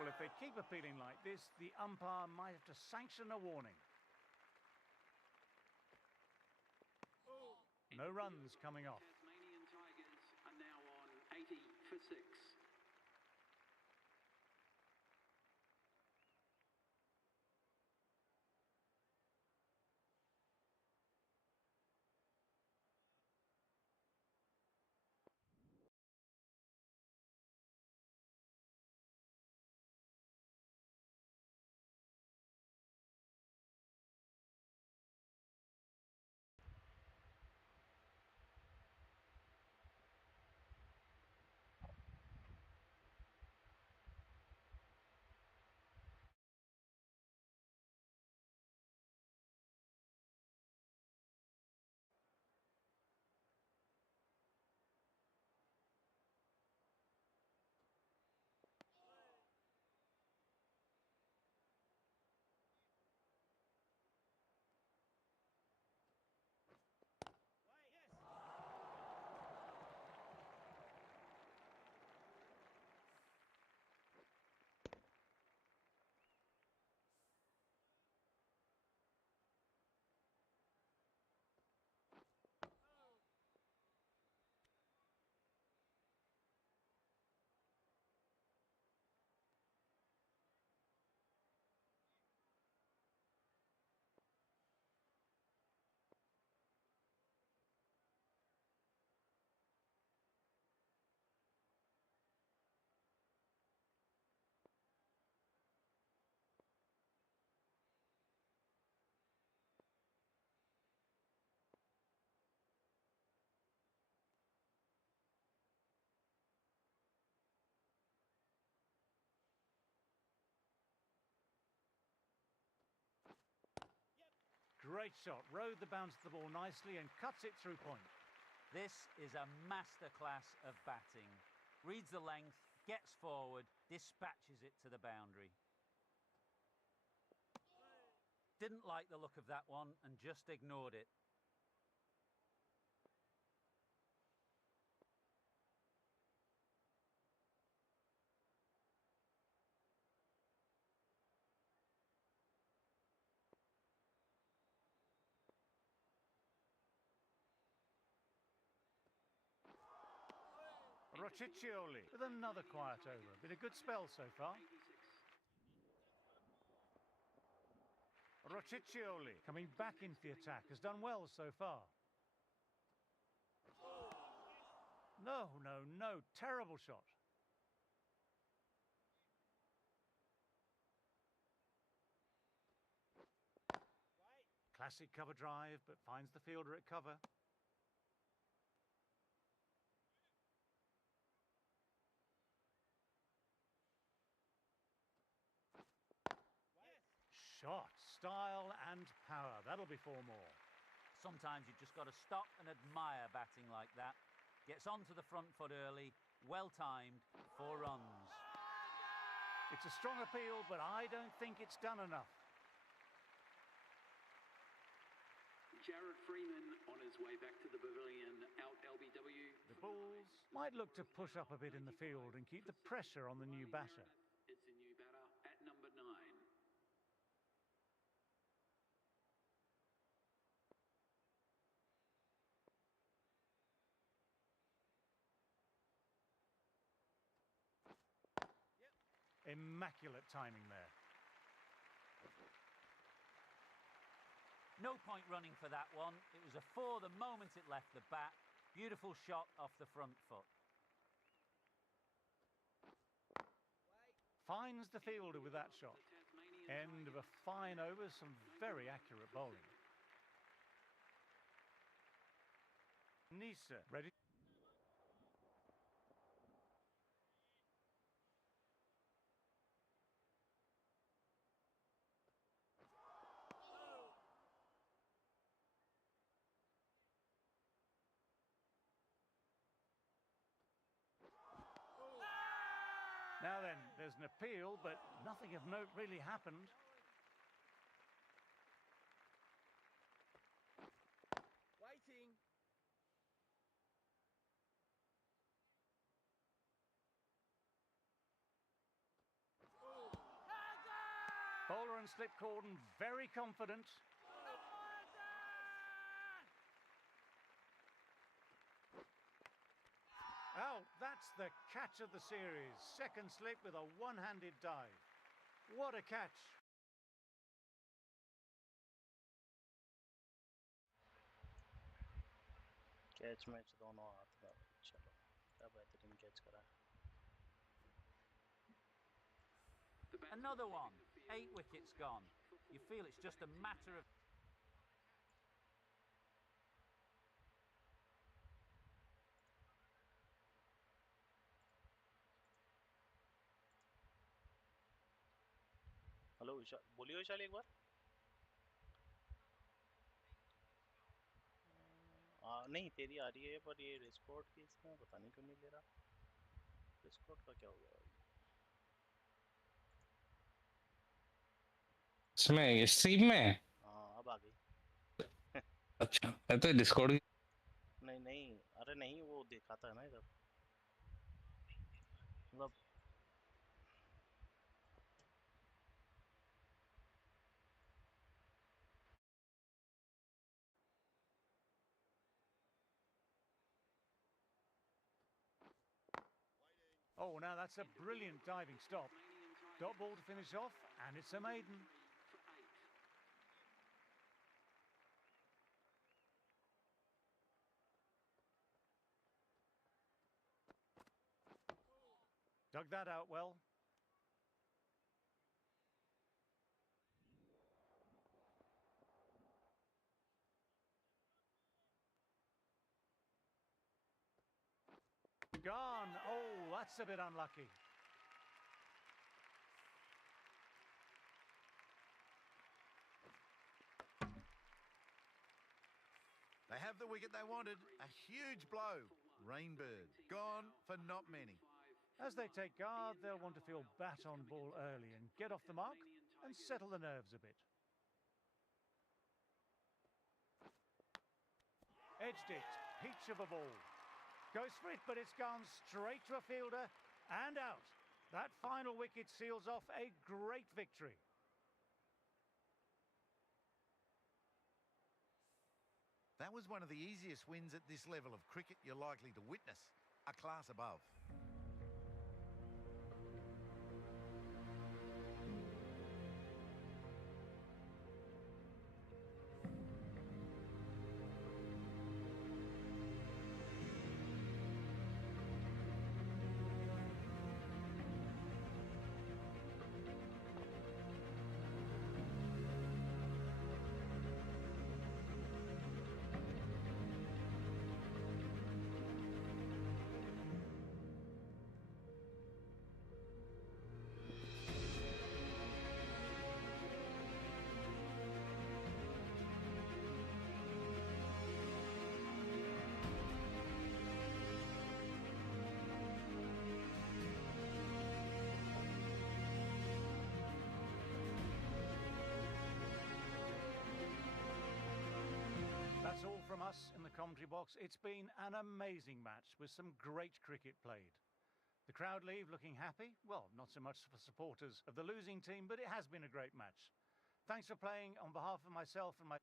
Well, if they keep appealing like this, the umpire might have to sanction a warning. No runs coming off. Tasmanian Tigers are now on 80 for 6. Great shot. Rode the bounce of the ball nicely and cuts it through point. This is a masterclass of batting. Reads the length, gets forward, dispatches it to the boundary. Didn't like the look of that one and just ignored it. Rociccioli with another quiet over. Been a good spell so far. Rociccioli coming back into the attack, has done well so far. No, no, no, terrible shot. Classic cover drive, but finds the fielder at cover. Shot, style and power. That'll be 4 more. Sometimes you've just got to stop and admire batting like that. Gets onto the front foot early, well timed, 4 runs. It's a strong appeal, but I don't think it's done enough. Jared Freeman on his way back to the pavilion, out LBW. The Bulls might look to push up a bit in the field and keep the pressure on the new batter. It's the new batter at number 9. Immaculate timing there. No point running for that one. It was a 4 the moment it left the bat. Beautiful shot off the front foot. Finds the fielder with that shot. End of a fine over, some very accurate bowling. Nisa ready. Now then, there's an appeal, but nothing of note really happened. Waiting. Bowler and slip cordon, very confident. Oh, that's the catch of the series. Second slip with a one-handed dive. What a catch. Catch match दोनों हाथ में। चलो क्या बेहतरीन catch करा। Another one. 8 wickets gone. You feel it's just a matter of... hello Vishal, बोलिए विशाल एक बार। नहीं तेरी आ रही है, पर ये रिस्पोर्ट की इसमें पता नहीं क्यों नहीं ले रहा। रिस्पोर्ट का क्या हो गया? इसमें स्ट्रीम में हाँ अब आ गई। अच्छा, मैं तो डिस्कॉर्ड नहीं नहीं, अरे नहीं, वो दिखाता है ना इधर, मतलब Oh, now that's a brilliant diving stop. Dot ball to finish off, and it's a maiden. Dug that out well. Gone. Oh, that's a bit unlucky. They have the wicket they wanted. A huge blow. Rainbird. Gone for not many. As they take guard, they'll want to feel bat on ball early and get off the mark and settle the nerves a bit. edged it. Peach of a ball. Goes for it, but it's gone straight to a fielder and out. That final wicket seals off a great victory. That was one of the easiest wins at this level of cricket you're likely to witness. A class above. That's all from us in the commentary box. It's been an amazing match with some great cricket played. The crowd leave looking happy. Well, not so much for supporters of the losing team, but it has been a great match. Thanks for playing on behalf of myself and my...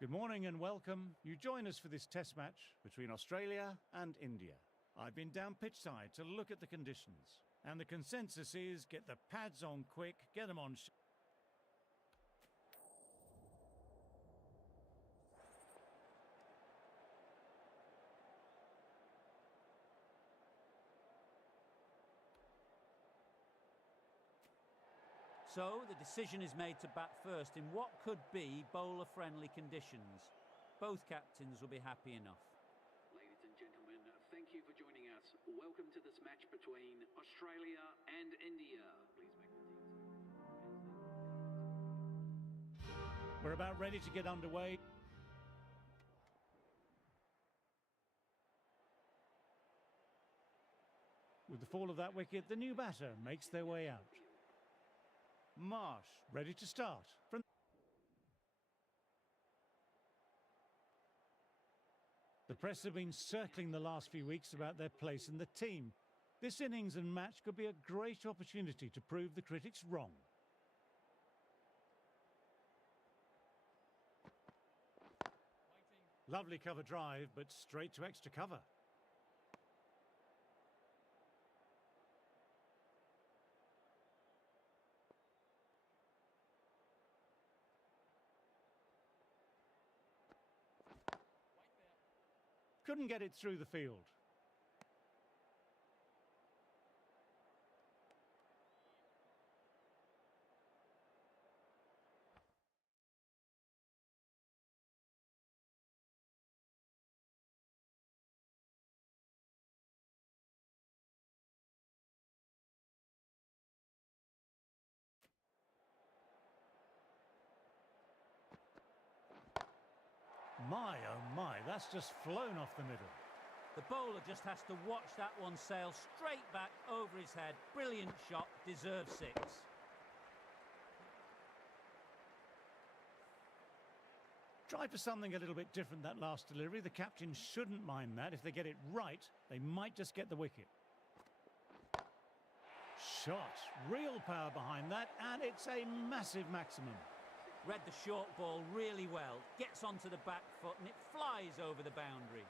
Good morning and welcome. You join us for this test match between Australia and India. I've been down pitch side to look at the conditions, and the consensus is get the pads on quick, get them on. So the decision is made to bat first in what could be bowler-friendly conditions. Both captains will be happy enough. Ladies and gentlemen, thank you for joining us. Welcome to this match between Australia and India. Please make the teams. We're about ready to get underway. With the fall of that wicket, the new batter makes their way out. Marsh, ready to start. The press have been circling the last few weeks about their place in the team. This innings and match could be a great opportunity to prove the critics wrong. Lovely cover drive, but straight to extra cover. Couldn't get it through the field. My, oh my, that's just flown off the middle. The bowler just has to watch that one sail straight back over his head. Brilliant shot, deserves 6. Try for something a little bit different that last delivery. The captain shouldn't mind that. If they get it right, they might just get the wicket. Shot, real power behind that, and it's a massive maximum. Read the short ball really well, gets onto the back foot and it flies over the boundary.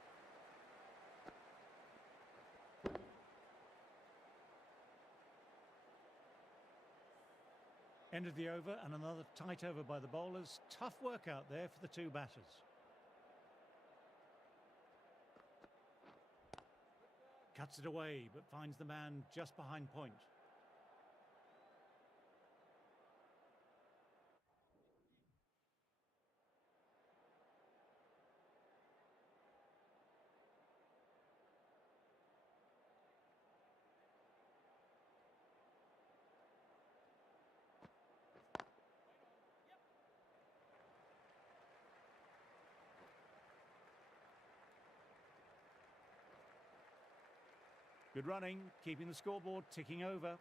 End of the over and another tight over by the bowlers. Tough work out there for the two batters. Cuts it away, but finds the man just behind point. Good running, keeping the scoreboard ticking over.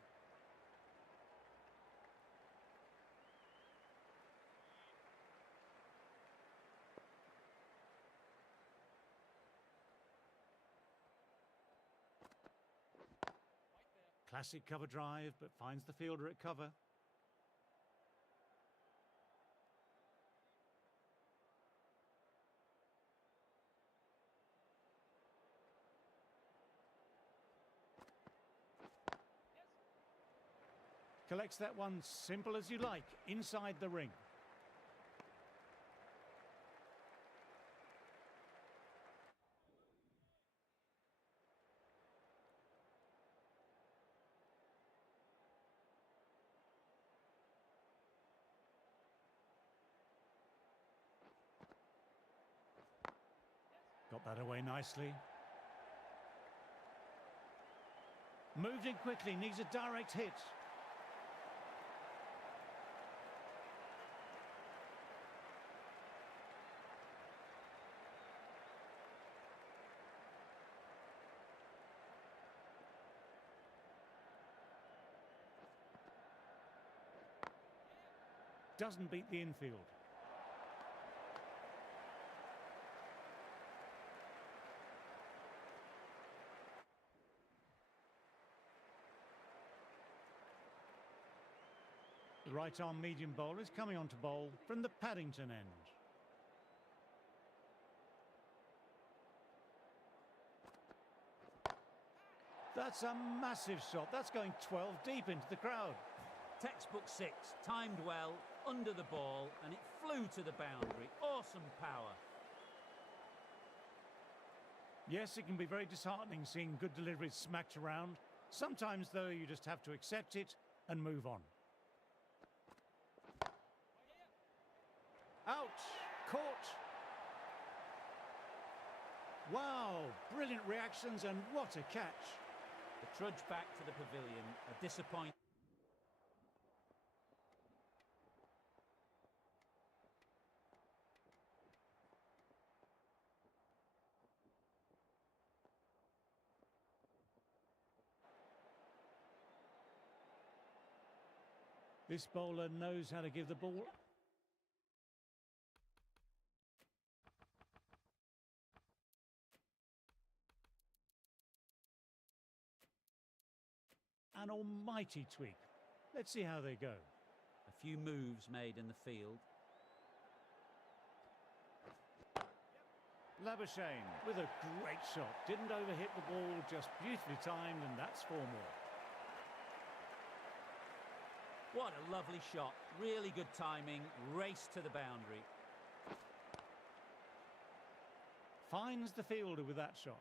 Classic cover drive, but finds the fielder at cover. Collects that one simple as you like, inside the ring. Got that away nicely. Moved in quickly, needs a direct hit. Doesn't beat the infield. The right-arm medium bowler is coming on to bowl from the Paddington end. That's a massive shot. That's going 12 deep into the crowd. Textbook 6, timed well, under the ball, and it flew to the boundary. Awesome power. Yes, it can be very disheartening seeing good deliveries smacked around. Sometimes, though, you just have to accept it and move on. Out! Caught! Wow! Brilliant reactions and what a catch! The trudge back to the pavilion, a disappointment. This bowler knows how to give the ball. An almighty tweak. Let's see how they go. A few moves made in the field. Labuschagne with a great shot. Didn't overhit the ball, just beautifully timed, and that's 4 more. What a lovely shot. Really good timing. Race to the boundary. Finds the fielder with that shot.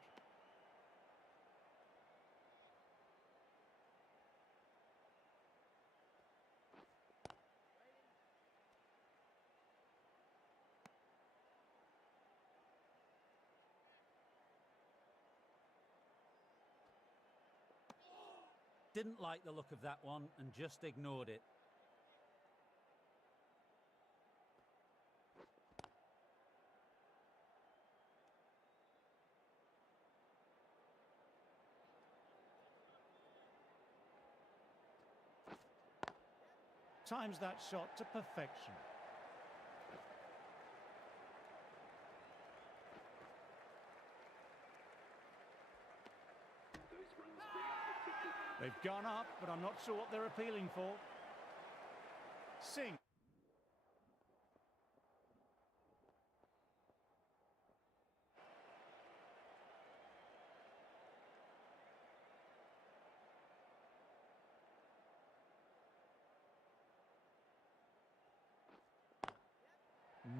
Didn't like the look of that one and just ignored it. Times that shot to perfection. They've gone up, but I'm not sure what they're appealing for. Singh.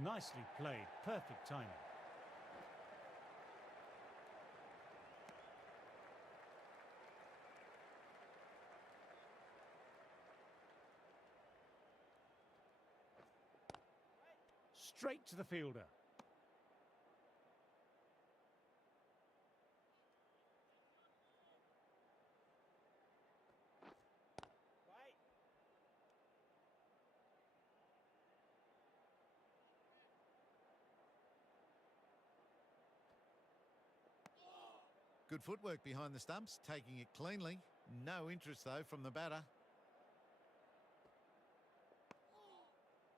Nicely played, perfect timing. Straight to the fielder. Good footwork behind the stumps, taking it cleanly. No interest, though, from the batter.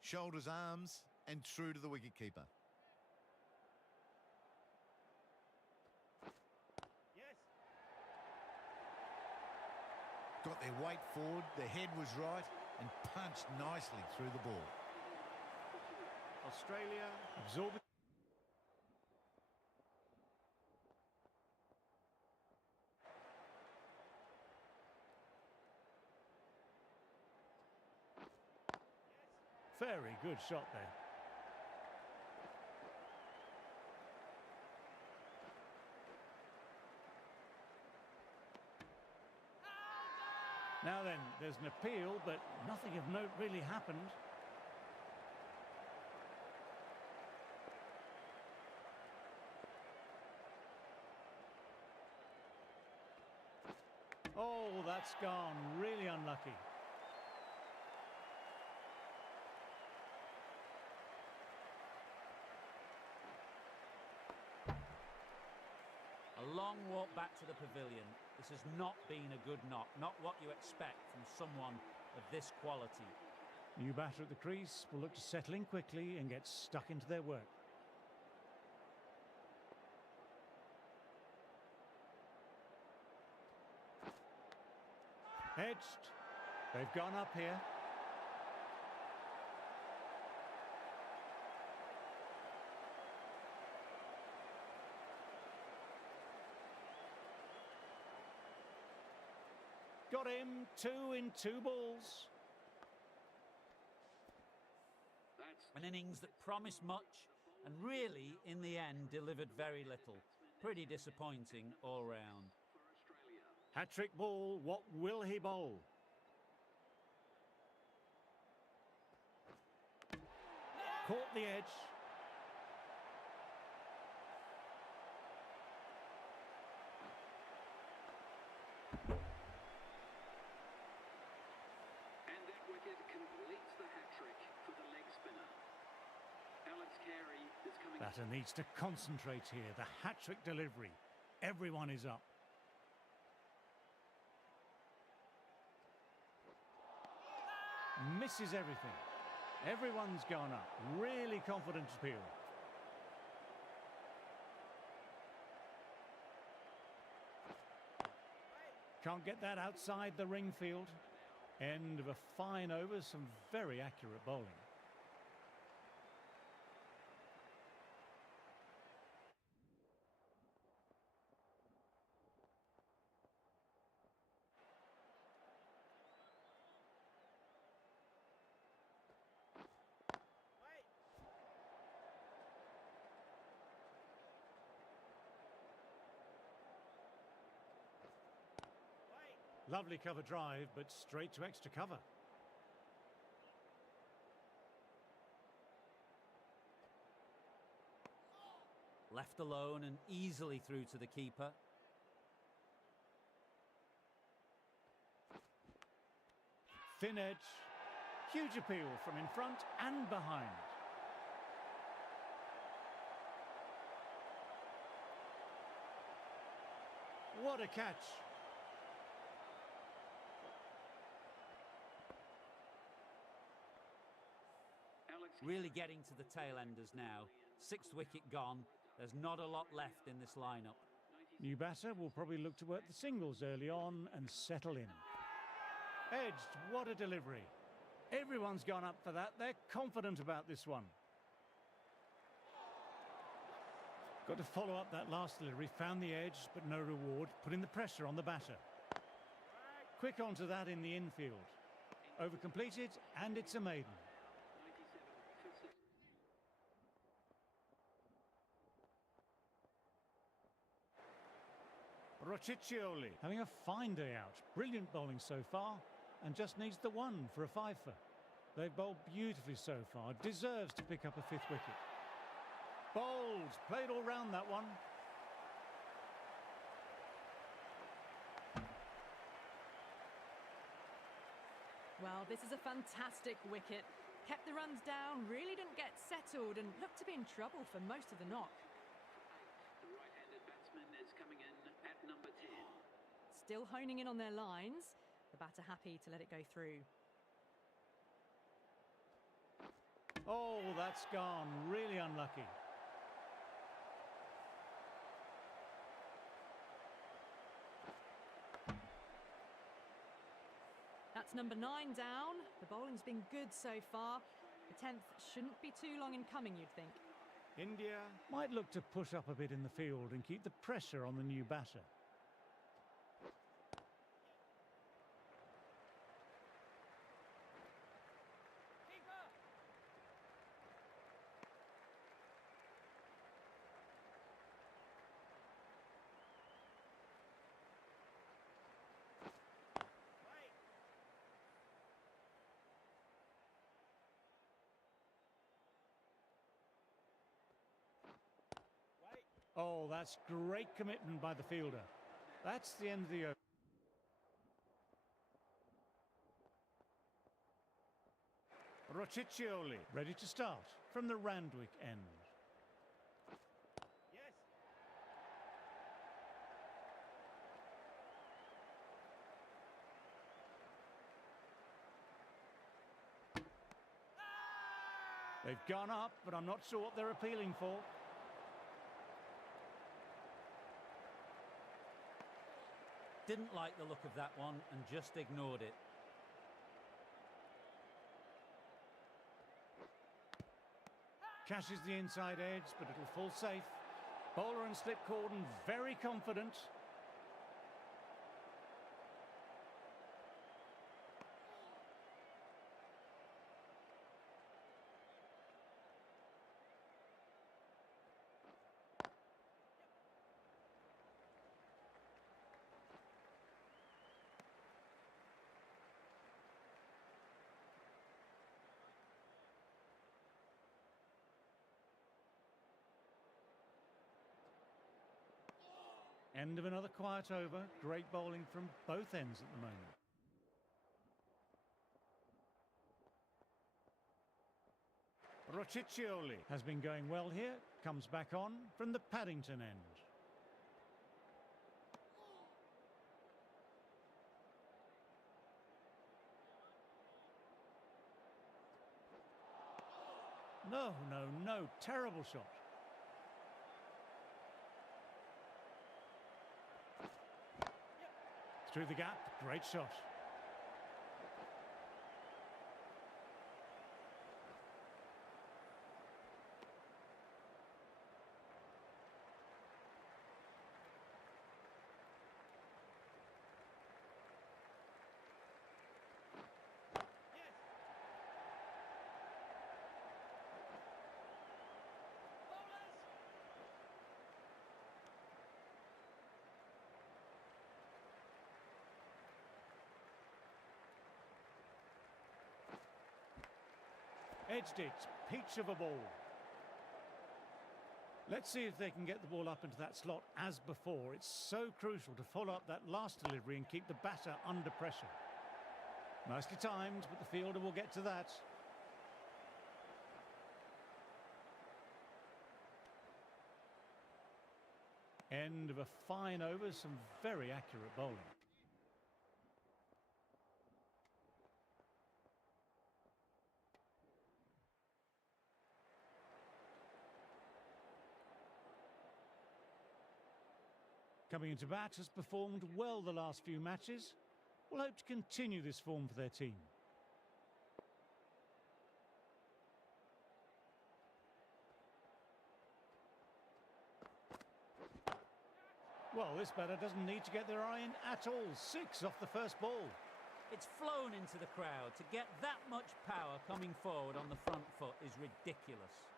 Shoulders, arms, and true to the wicketkeeper. Yes. Got their weight forward, their head was right, and punched nicely through the ball. Australia absorbing. Very good shot there. Now then, there's an appeal, but nothing of note really happened. Oh, that's gone. Really unlucky. A long walk back to the pavilion. This has not been a good knock, not what you expect from someone of this quality. New batter at the crease will look to settle in quickly and get stuck into their work. Edged. They've gone up here. Got him, 2 in 2 balls. An innings that promised much and really, in the end, delivered very little. Pretty disappointing all round. Hat-trick ball, what will he bowl? Caught the edge. And that wicket completes the hat-trick for the leg spinner. Alex Carey is coming... Batter needs to concentrate here. The hat-trick delivery. Everyone is up. misses everything. Everyone's gone up. Really confident appeal. Can't get that outside the ring field. End of a fine over, some very accurate bowling. Lovely cover drive, but straight to extra cover. Left alone and easily through to the keeper. Thin edge. Huge appeal from in front and behind. What a catch. Really getting to the tail enders now. Sixth wicket gone. There's not a lot left in this lineup. New batter will probably look to work the singles early on and settle in. Edged, what a delivery. Everyone's gone up for that. They're confident about this one. Got to follow up that last delivery. Found the edge, but no reward. Putting the pressure on the batter. Quick onto that in the infield. Over completed, and it's a maiden. Rociccioli having a fine day out. Brilliant bowling so far, and just needs the one for a fifer. They've bowled beautifully so far. Deserves to pick up a fifth wicket. Bowled, played all round that one. Well, this is a fantastic wicket. Kept the runs down, really didn't get settled, and looked to be in trouble for most of the knock. The right-handed batsman is coming in at number 10. Still honing in on their lines. The batter happy to let it go through. Oh, that's gone. Really unlucky. That's number 9 down. The bowling's been good so far. The 10th shouldn't be too long in coming, you'd think. India might look to push up a bit in the field and keep the pressure on the new batter. Oh, that's great commitment by the fielder. That's the end of the over. Rociccioli ready to start from the Randwick end. Yes. They've gone up, but I'm not sure what they're appealing for. Didn't like the look of that one and just ignored it. Cashes the inside edge, but it'll fall safe. Bowler and slip cordon, very confident. End of another quiet over. Great bowling from both ends at the moment. Rociccioli has been going well here. Comes back on from the Paddington end. No, no, no. Terrible shot. Through the gap. Great shot. Edged it, peach of a ball. Let's see if they can get the ball up into that slot as before. It's so crucial to follow up that last delivery and keep the batter under pressure. Nicely timed, but the fielder will get to that. End of a fine over, some very accurate bowling. Coming into bat, has performed well the last few matches. Will hope to continue this form for their team. Well, this batter doesn't need to get their eye in at all. 6 off the first ball. It's flown into the crowd. To get that much power coming forward on the front foot is ridiculous.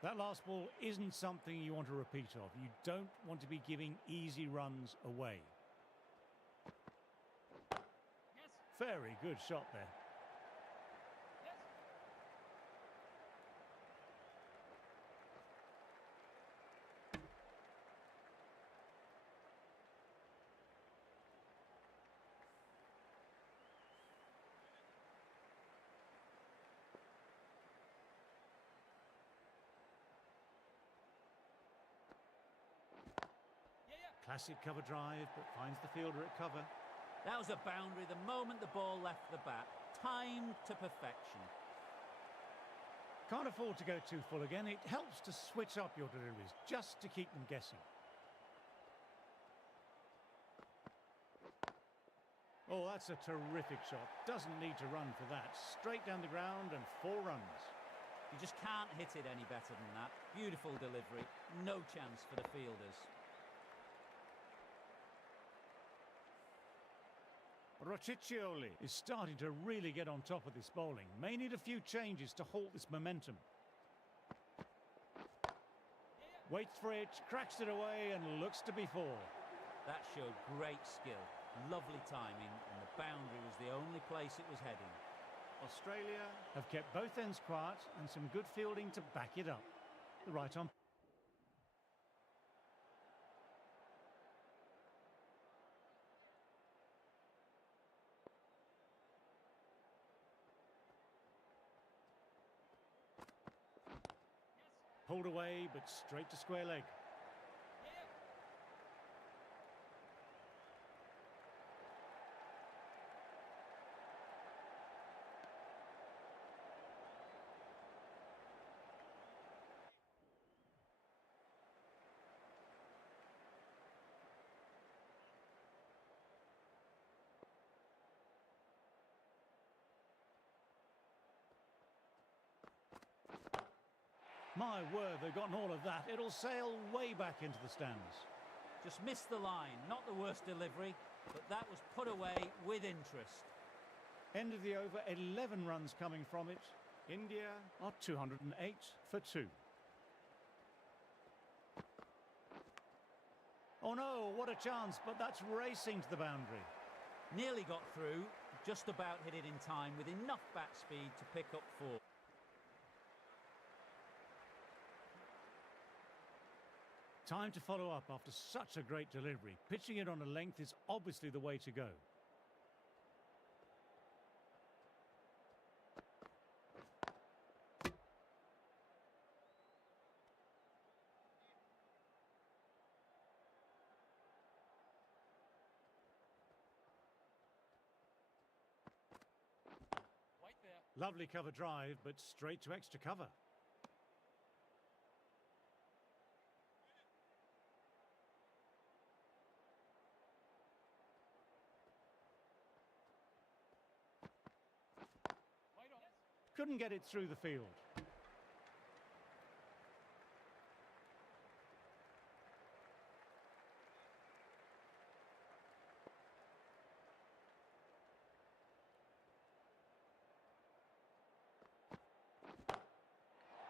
That last ball isn't something you want to repeat of. You don't want to be giving easy runs away. Yes. Very good shot there. Yes. Classic cover drive, but finds the fielder at cover. That was a boundary the moment the ball left the bat. Timed to perfection. Can't afford to go too full again. It helps to switch up your deliveries, just to keep them guessing. Oh, that's a terrific shot. Doesn't need to run for that. Straight down the ground and 4 runs. You just can't hit it any better than that. Beautiful delivery. No chance for the fielders. Rociccioli is starting to really get on top of this bowling. May need a few changes to halt this momentum. Waits for it, cracks it away and looks to be 4. That showed great skill. Lovely timing, and the boundary was the only place it was heading. Australia have kept both ends quiet and some good fielding to back it up. The right arm. Pulled away, but straight to square leg. My word, they've gotten all of that. It'll sail way back into the stands. Just missed the line. Not the worst delivery, but that was put away with interest. End of the over, 11 runs coming from it. India are 208 for 2. Oh no, what a chance, but that's racing to the boundary. Nearly got through, just about hit it in time with enough bat speed to pick up 4. Time to follow up after such a great delivery. Pitching it on a length is obviously the way to go. Lovely cover drive, but straight to extra cover. Couldn't get it through the field.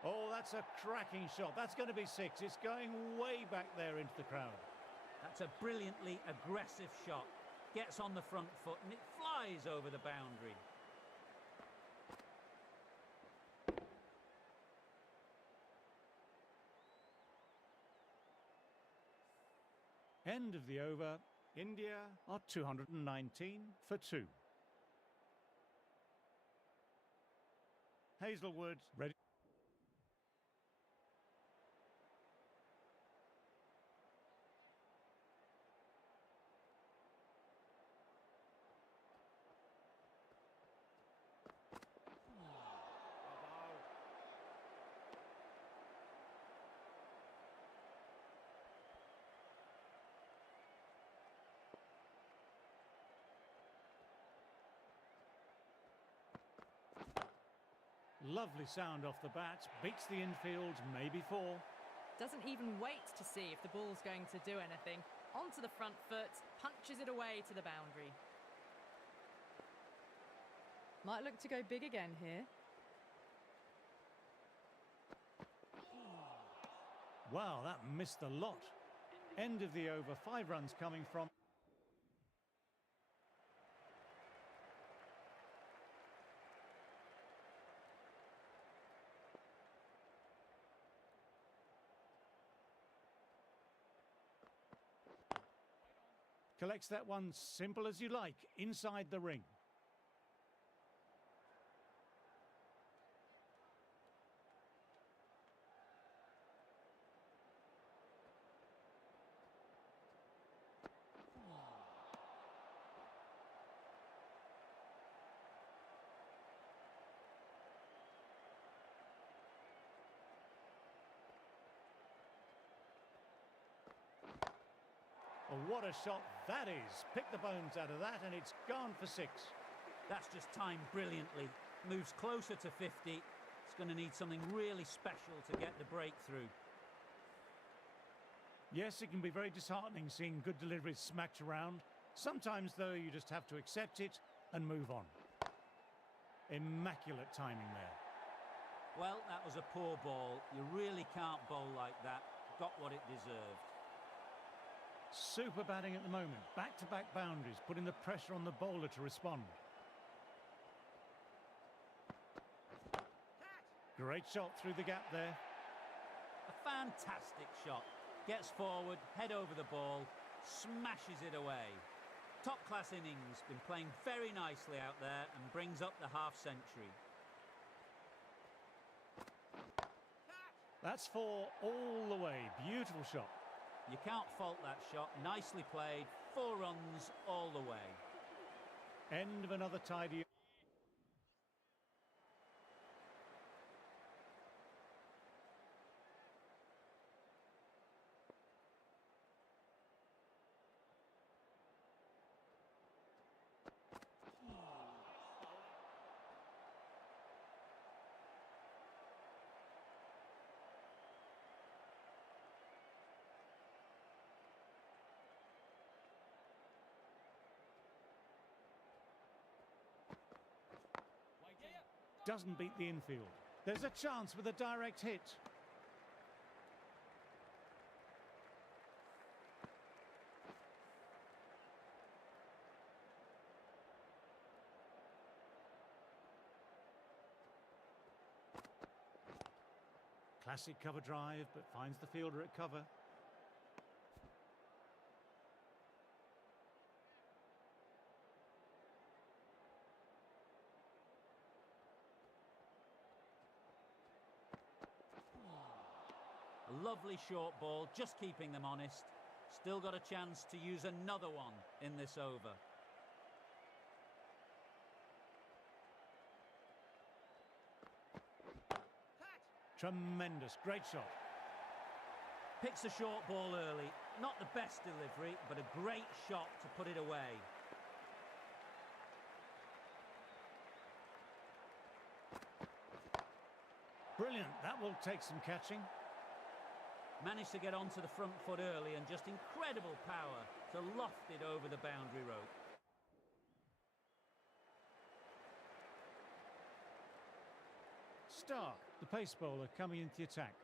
Oh, that's a cracking shot. That's going to be 6. It's going way back there into the crowd. That's a brilliantly aggressive shot. Gets on the front foot and it flies over the boundary. End of the over. India are 219 for 2. Hazelwood ready. Lovely sound off the bat, beats the infield, maybe 4. Doesn't even wait to see if the ball's going to do anything. Onto the front foot, punches it away to the boundary. Might look to go big again here. Wow, that missed a lot. End of the over, 5 runs coming from... Collects that one simple as you like, inside the ring. Oh, what a shot that is. Pick the bones out of that and it's gone for 6. That's just timed brilliantly. Moves closer to 50. It's going to need something really special to get the breakthrough. Yes, it can be very disheartening seeing good deliveries smacked around. Sometimes, though, you just have to accept it and move on. Immaculate timing there. Well, that was a poor ball. You really can't bowl like that. Got what it deserved. Super batting at the moment. Back-to-back boundaries, putting the pressure on the bowler to respond. Great shot through the gap there. A fantastic shot. Gets forward, head over the ball, smashes it away. Top-class innings. Been playing very nicely out there and brings up the half-century. That's 4 all the way. Beautiful shot. You can't fault that shot. Nicely played. 4 runs all the way. End of another tidy. Doesn't beat the infield. There's a chance with a direct hit. Classic cover drive, but finds the fielder at cover. A lovely short ball, just keeping them honest. Still got a chance to use another one in this over. Tremendous, great shot. Picks a short ball early. Not the best delivery, but a great shot to put it away. Brilliant, that will take some catching. Managed to get onto the front foot early and just incredible power to loft it over the boundary rope. Stark, the pace bowler, coming into the attack.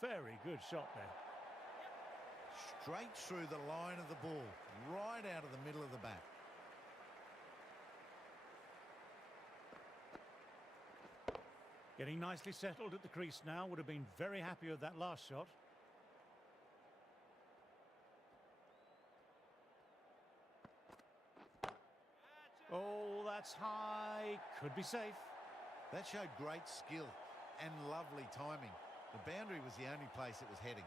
Very good shot there. Straight through the line of the ball, right out of the middle of the bat. Getting nicely settled at the crease now. Would have been very happy with that last shot. Oh, that's high. Could be safe. That showed great skill and lovely timing. The boundary was the only place it was heading.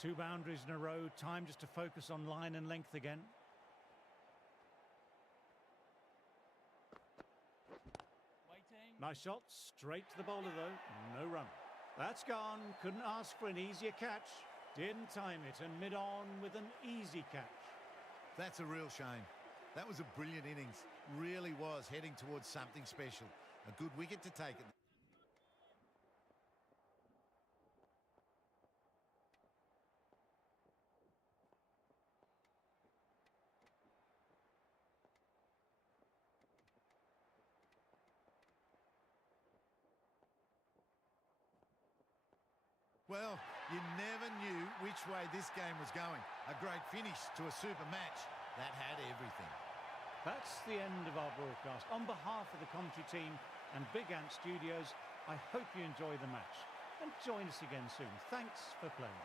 2 boundaries in a row. Time just to focus on line and length again. Waiting. Nice shot. Straight to the bowler, though. No run. That's gone. Couldn't ask for an easier catch. Didn't time it and mid-on with an easy catch. That's a real shame. That was a brilliant innings. Really was heading towards something special. A good wicket to take it. Well, you never knew which way this game was going. A great finish to a super match. That had everything. That's the end of our broadcast. On behalf of the commentary team and Big Ant Studios, I hope you enjoy the match. And join us again soon. Thanks for playing.